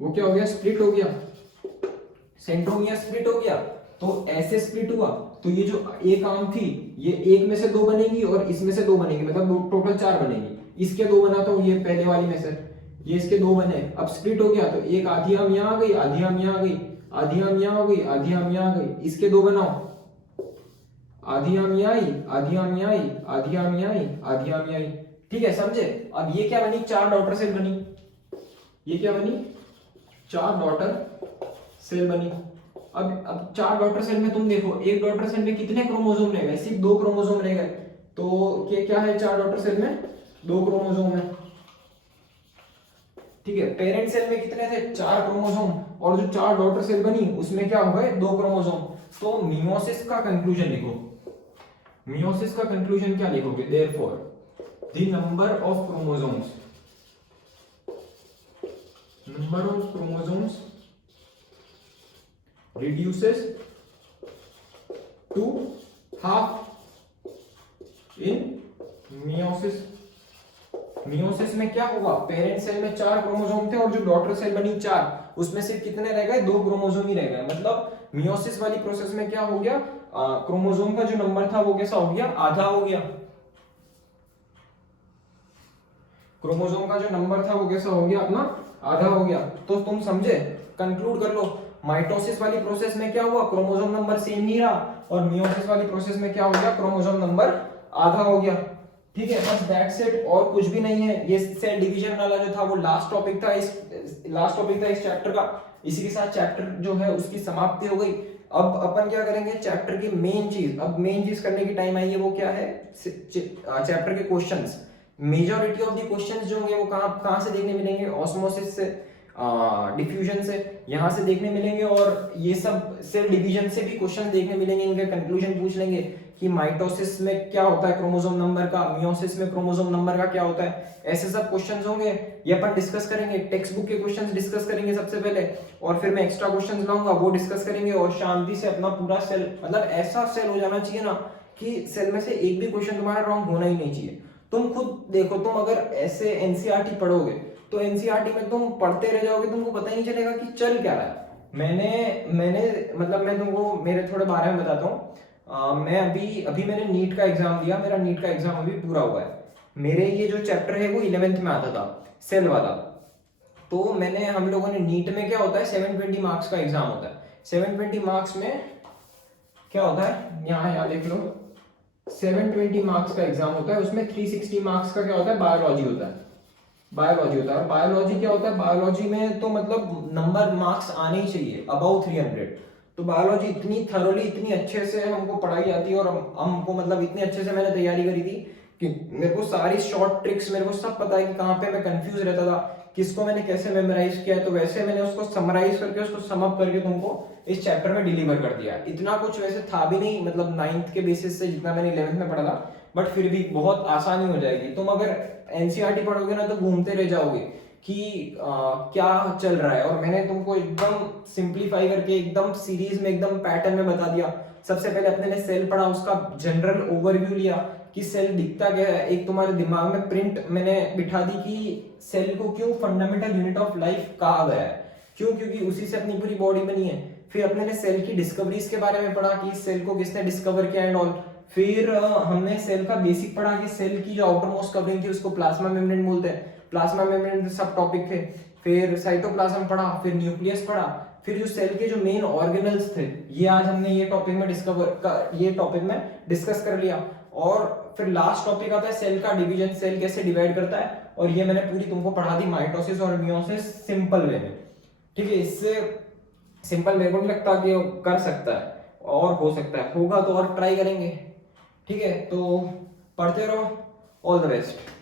वो क्या हो गया, स्प्लिट हो गया, सेंट्रोमियर स्प्लिट हो गया। तो ऐसे स्प्लिट हुआ तो ये जो एक आर्म थी ये एक में से 2 बनेगी और इसमें से 2 बनेगी, मतलब टोटल 4 बनेगी। इसके 2 बना तो ये पहले वाली में से, ये इसके 2 बने। अब स्प्लिट हो गया तो एक आधी आर्म यहाँ आ गई, आधी आर्म यहाँ आ गई, आधी आर्म यहाँ हो गई, आधी आर्म यहाँ आ गई। इसके 2 बनाओ, आधी आर्म यहाँ आई, आधी आर्म यहाँ आई, आधी आर्म यहाँ आई, आधी आर्म यहाँ आई। ठीक है, समझे। अब ये क्या बनी, 4 डॉटर सेल बनी। ये क्या बनी, 4 डॉटर सेल बनी। अब 4 डॉटर सेल में तुम देखो, एक डॉटर सेल में कितने क्रोमोसोम रह गए, सिर्फ 2 क्रोमोसोम रह गए। तो ये क्या है, 4 डॉटर सेल में 2 क्रोमोसोम है। ठीक है, पेरेंट सेल में कितने थे, 4 क्रोमोसोम, और जो 4 डॉटर सेल बनी उसमें क्या हो गए, 2 क्रोमोसोम। तो मियोसिस का कंक्लूजन लिखो, मियोसिस का कंक्लूजन क्या लिखोगे, therefore the number of chromosomes, number of chromosomes reduces to half in meiosis। Meiosis में क्या होगा, पेरेंट सेल में 4 क्रोमोसोम थे और जो डॉटर सेल बनी 4, उसमें से कितने रह गए, 2 क्रोमोसोम ही रह गए। मतलब मियोसिस वाली प्रोसेस में क्या हो गया, क्रोमोसोम का जो नंबर था वो कैसा हो गया, आधा हो गया। क्रोमोसोम का जो नंबर था वो कैसा हो गया, अपना आधा हो गया। तो तुम समझे, कंक्लूड कर लो, माइटोसिस वाली प्रोसेस में क्या हुआ, क्रोमोसोम नंबर सेम नहीं रहा, और मियोसिस वाली प्रोसेस में क्या हो गया, क्रोमोसोम नंबर आधा हो गया। ठीक है, बस दैट्स इट, और कुछ भी नहीं है। ये सेल डिवीजन वाला जो था वो लास्ट टॉपिक था इस चैप्टर का। इसी के साथ चैप्टर जो है उसकी समाप्ति हो गई। अब अपन क्या करेंगे, चैप्टर की मेन चीज, अब मेन चीज करने की टाइम आई है, वो क्या है, चैप्टर के questions. Majority of the questions जो होंगे वो कहां से देखने मिलेंगे, ऑस्मोसिस से। डिफ्यूजन से यहाँ से देखने मिलेंगे, और ये सब सेल डिवीजन से भी क्वेश्चन देखने मिलेंगे, इनके कंक्लूजन पूछ लेंगे कि माइटोसिस में क्या होता है क्रोमोसोम नंबर का, मियोसिस में क्रोमोसोम नंबर का क्या होता है, ऐसे सब क्वेश्चंस होंगे, ये अपन डिस्कस करेंगे। टेक्स्ट बुक के क्वेश्चंस डिस्कस करेंगे सबसे पहले, और फिर मैं एक्स्ट्रा क्वेश्चंस लाऊंगा वो डिस्कस करेंगे, और शांति से अपना पूरा सेल, मतलब ऐसा सेल हो जाना चाहिए ना कि सेल में से एक भी क्वेश्चन तुम्हारा रॉन्ग होना ही नहीं चाहिए। तुम खुद देखो, तुम अगर ऐसे एनसीईआरटी पढ़ोगे तो एनसीईआरटी में तुम पढ़ते रह जाओगे, तुमको पता ही नहीं चलेगा कि चल क्या रहा है। मैंने मतलब मैं तुमको मेरे थोड़े बारे में बताता हूँ। मैं अभी मैंने नीट का एग्जाम दिया, मेरा नीट का एग्जाम अभी पूरा हुआ है। मेरे ये जो चैप्टर है वो 11th में आता था, सेल वाला। तो मैंने, हम लोगों ने नीट में क्या होता है 720 मार्क्स का एग्जाम होता है। 720 मार्क्स में क्या होता है, यहाँ देख लो, 720 मार्क्स का एग्जाम होता है, उसमें 360 मार्क्स का क्या होता है, बायोलॉजी होता है। बायोलॉजी होता है, और बायोलॉजी क्या होता है, बायोलॉजी में तो मतलब नंबर मार्क्स आने ही चाहिए अबाउ 300। तो बायोलॉजी इतनी थरोली, इतनी अच्छे से हमको पढ़ाई जाती है, और हमको मतलब इतनी अच्छे से मैंने तैयारी करी थी कि मेरे को सारी शॉर्ट ट्रिक्स, मेरे को सब पता है कि कहाँ पे मैं कंफ्यूज रहता था, किसको मैंने कैसे मेमोराइज किया है। तो वैसे मैंने उसको समराइज करके, उसको सम अप करके तुमको इस चैप्टर में डिलीवर कर दिया। इतना कुछ वैसे था भी नहीं, मतलब 9th के बेसिस से जितना मैंने 11th में पढ़ा था, बट फिर भी बहुत आसानी हो जाएगी। तुम अगर एनसीईआरटी पढ़ोगे ना तो घूमते रह जाओगे कि क्या चल रहा है। और मैंने तुमको एकदम सिंप्लीफाई करके, एकदम सीरीज में, एकदम पैटर्न में बता दिया। सबसे पहले अपने ने सेल पढ़ा, उसका जनरल ओवरव्यू लिया कि सेल दिखता क्या है। एक तुम्हारे दिमाग में प्रिंट मैंने बिठा दी कि सेल को क्यों फंडामेंटल यूनिट ऑफ लाइफ कहा गया है, क्यों, क्योंकि उसी से अपनी पूरी बॉडी बनी है। फिर अपने ने सेल की डिस्कवरीज के बारे में पढ़ा कि सेल को किसने डिस्कवर किया एंड ऑल। फिर हमने सेल का बेसिक पढ़ा कि सेल की जो आउटर मोस्ट कवरिंग थी उसको प्लाज्मा मेम्ब्रेन बोलते हैं। प्लाज्मा मेम्ब्रेन सब टॉपिक थे। फिर साइटोप्लाज्म पढ़ा, फिर न्यूक्लियस पढ़ा, फिर जो सेल के जो मेन ऑर्गेनल्स थे ये आज हमने ये टॉपिक में डिस्कस कर लिया। और फिर लास्ट टॉपिक आता है सेल का डिवीजन, सेल कैसे डिवाइड करता है, और ये मैंने पूरी तुमको पढ़ा दी माइटोसिस और मियोसिस सिंपल वे में। ठीक है, इससे सिंपल मेरे को नहीं लगता कि कर सकता है, और हो सकता है, होगा तो और ट्राई करेंगे। ठीक है, तो पढ़ते रहो, ऑल द बेस्ट।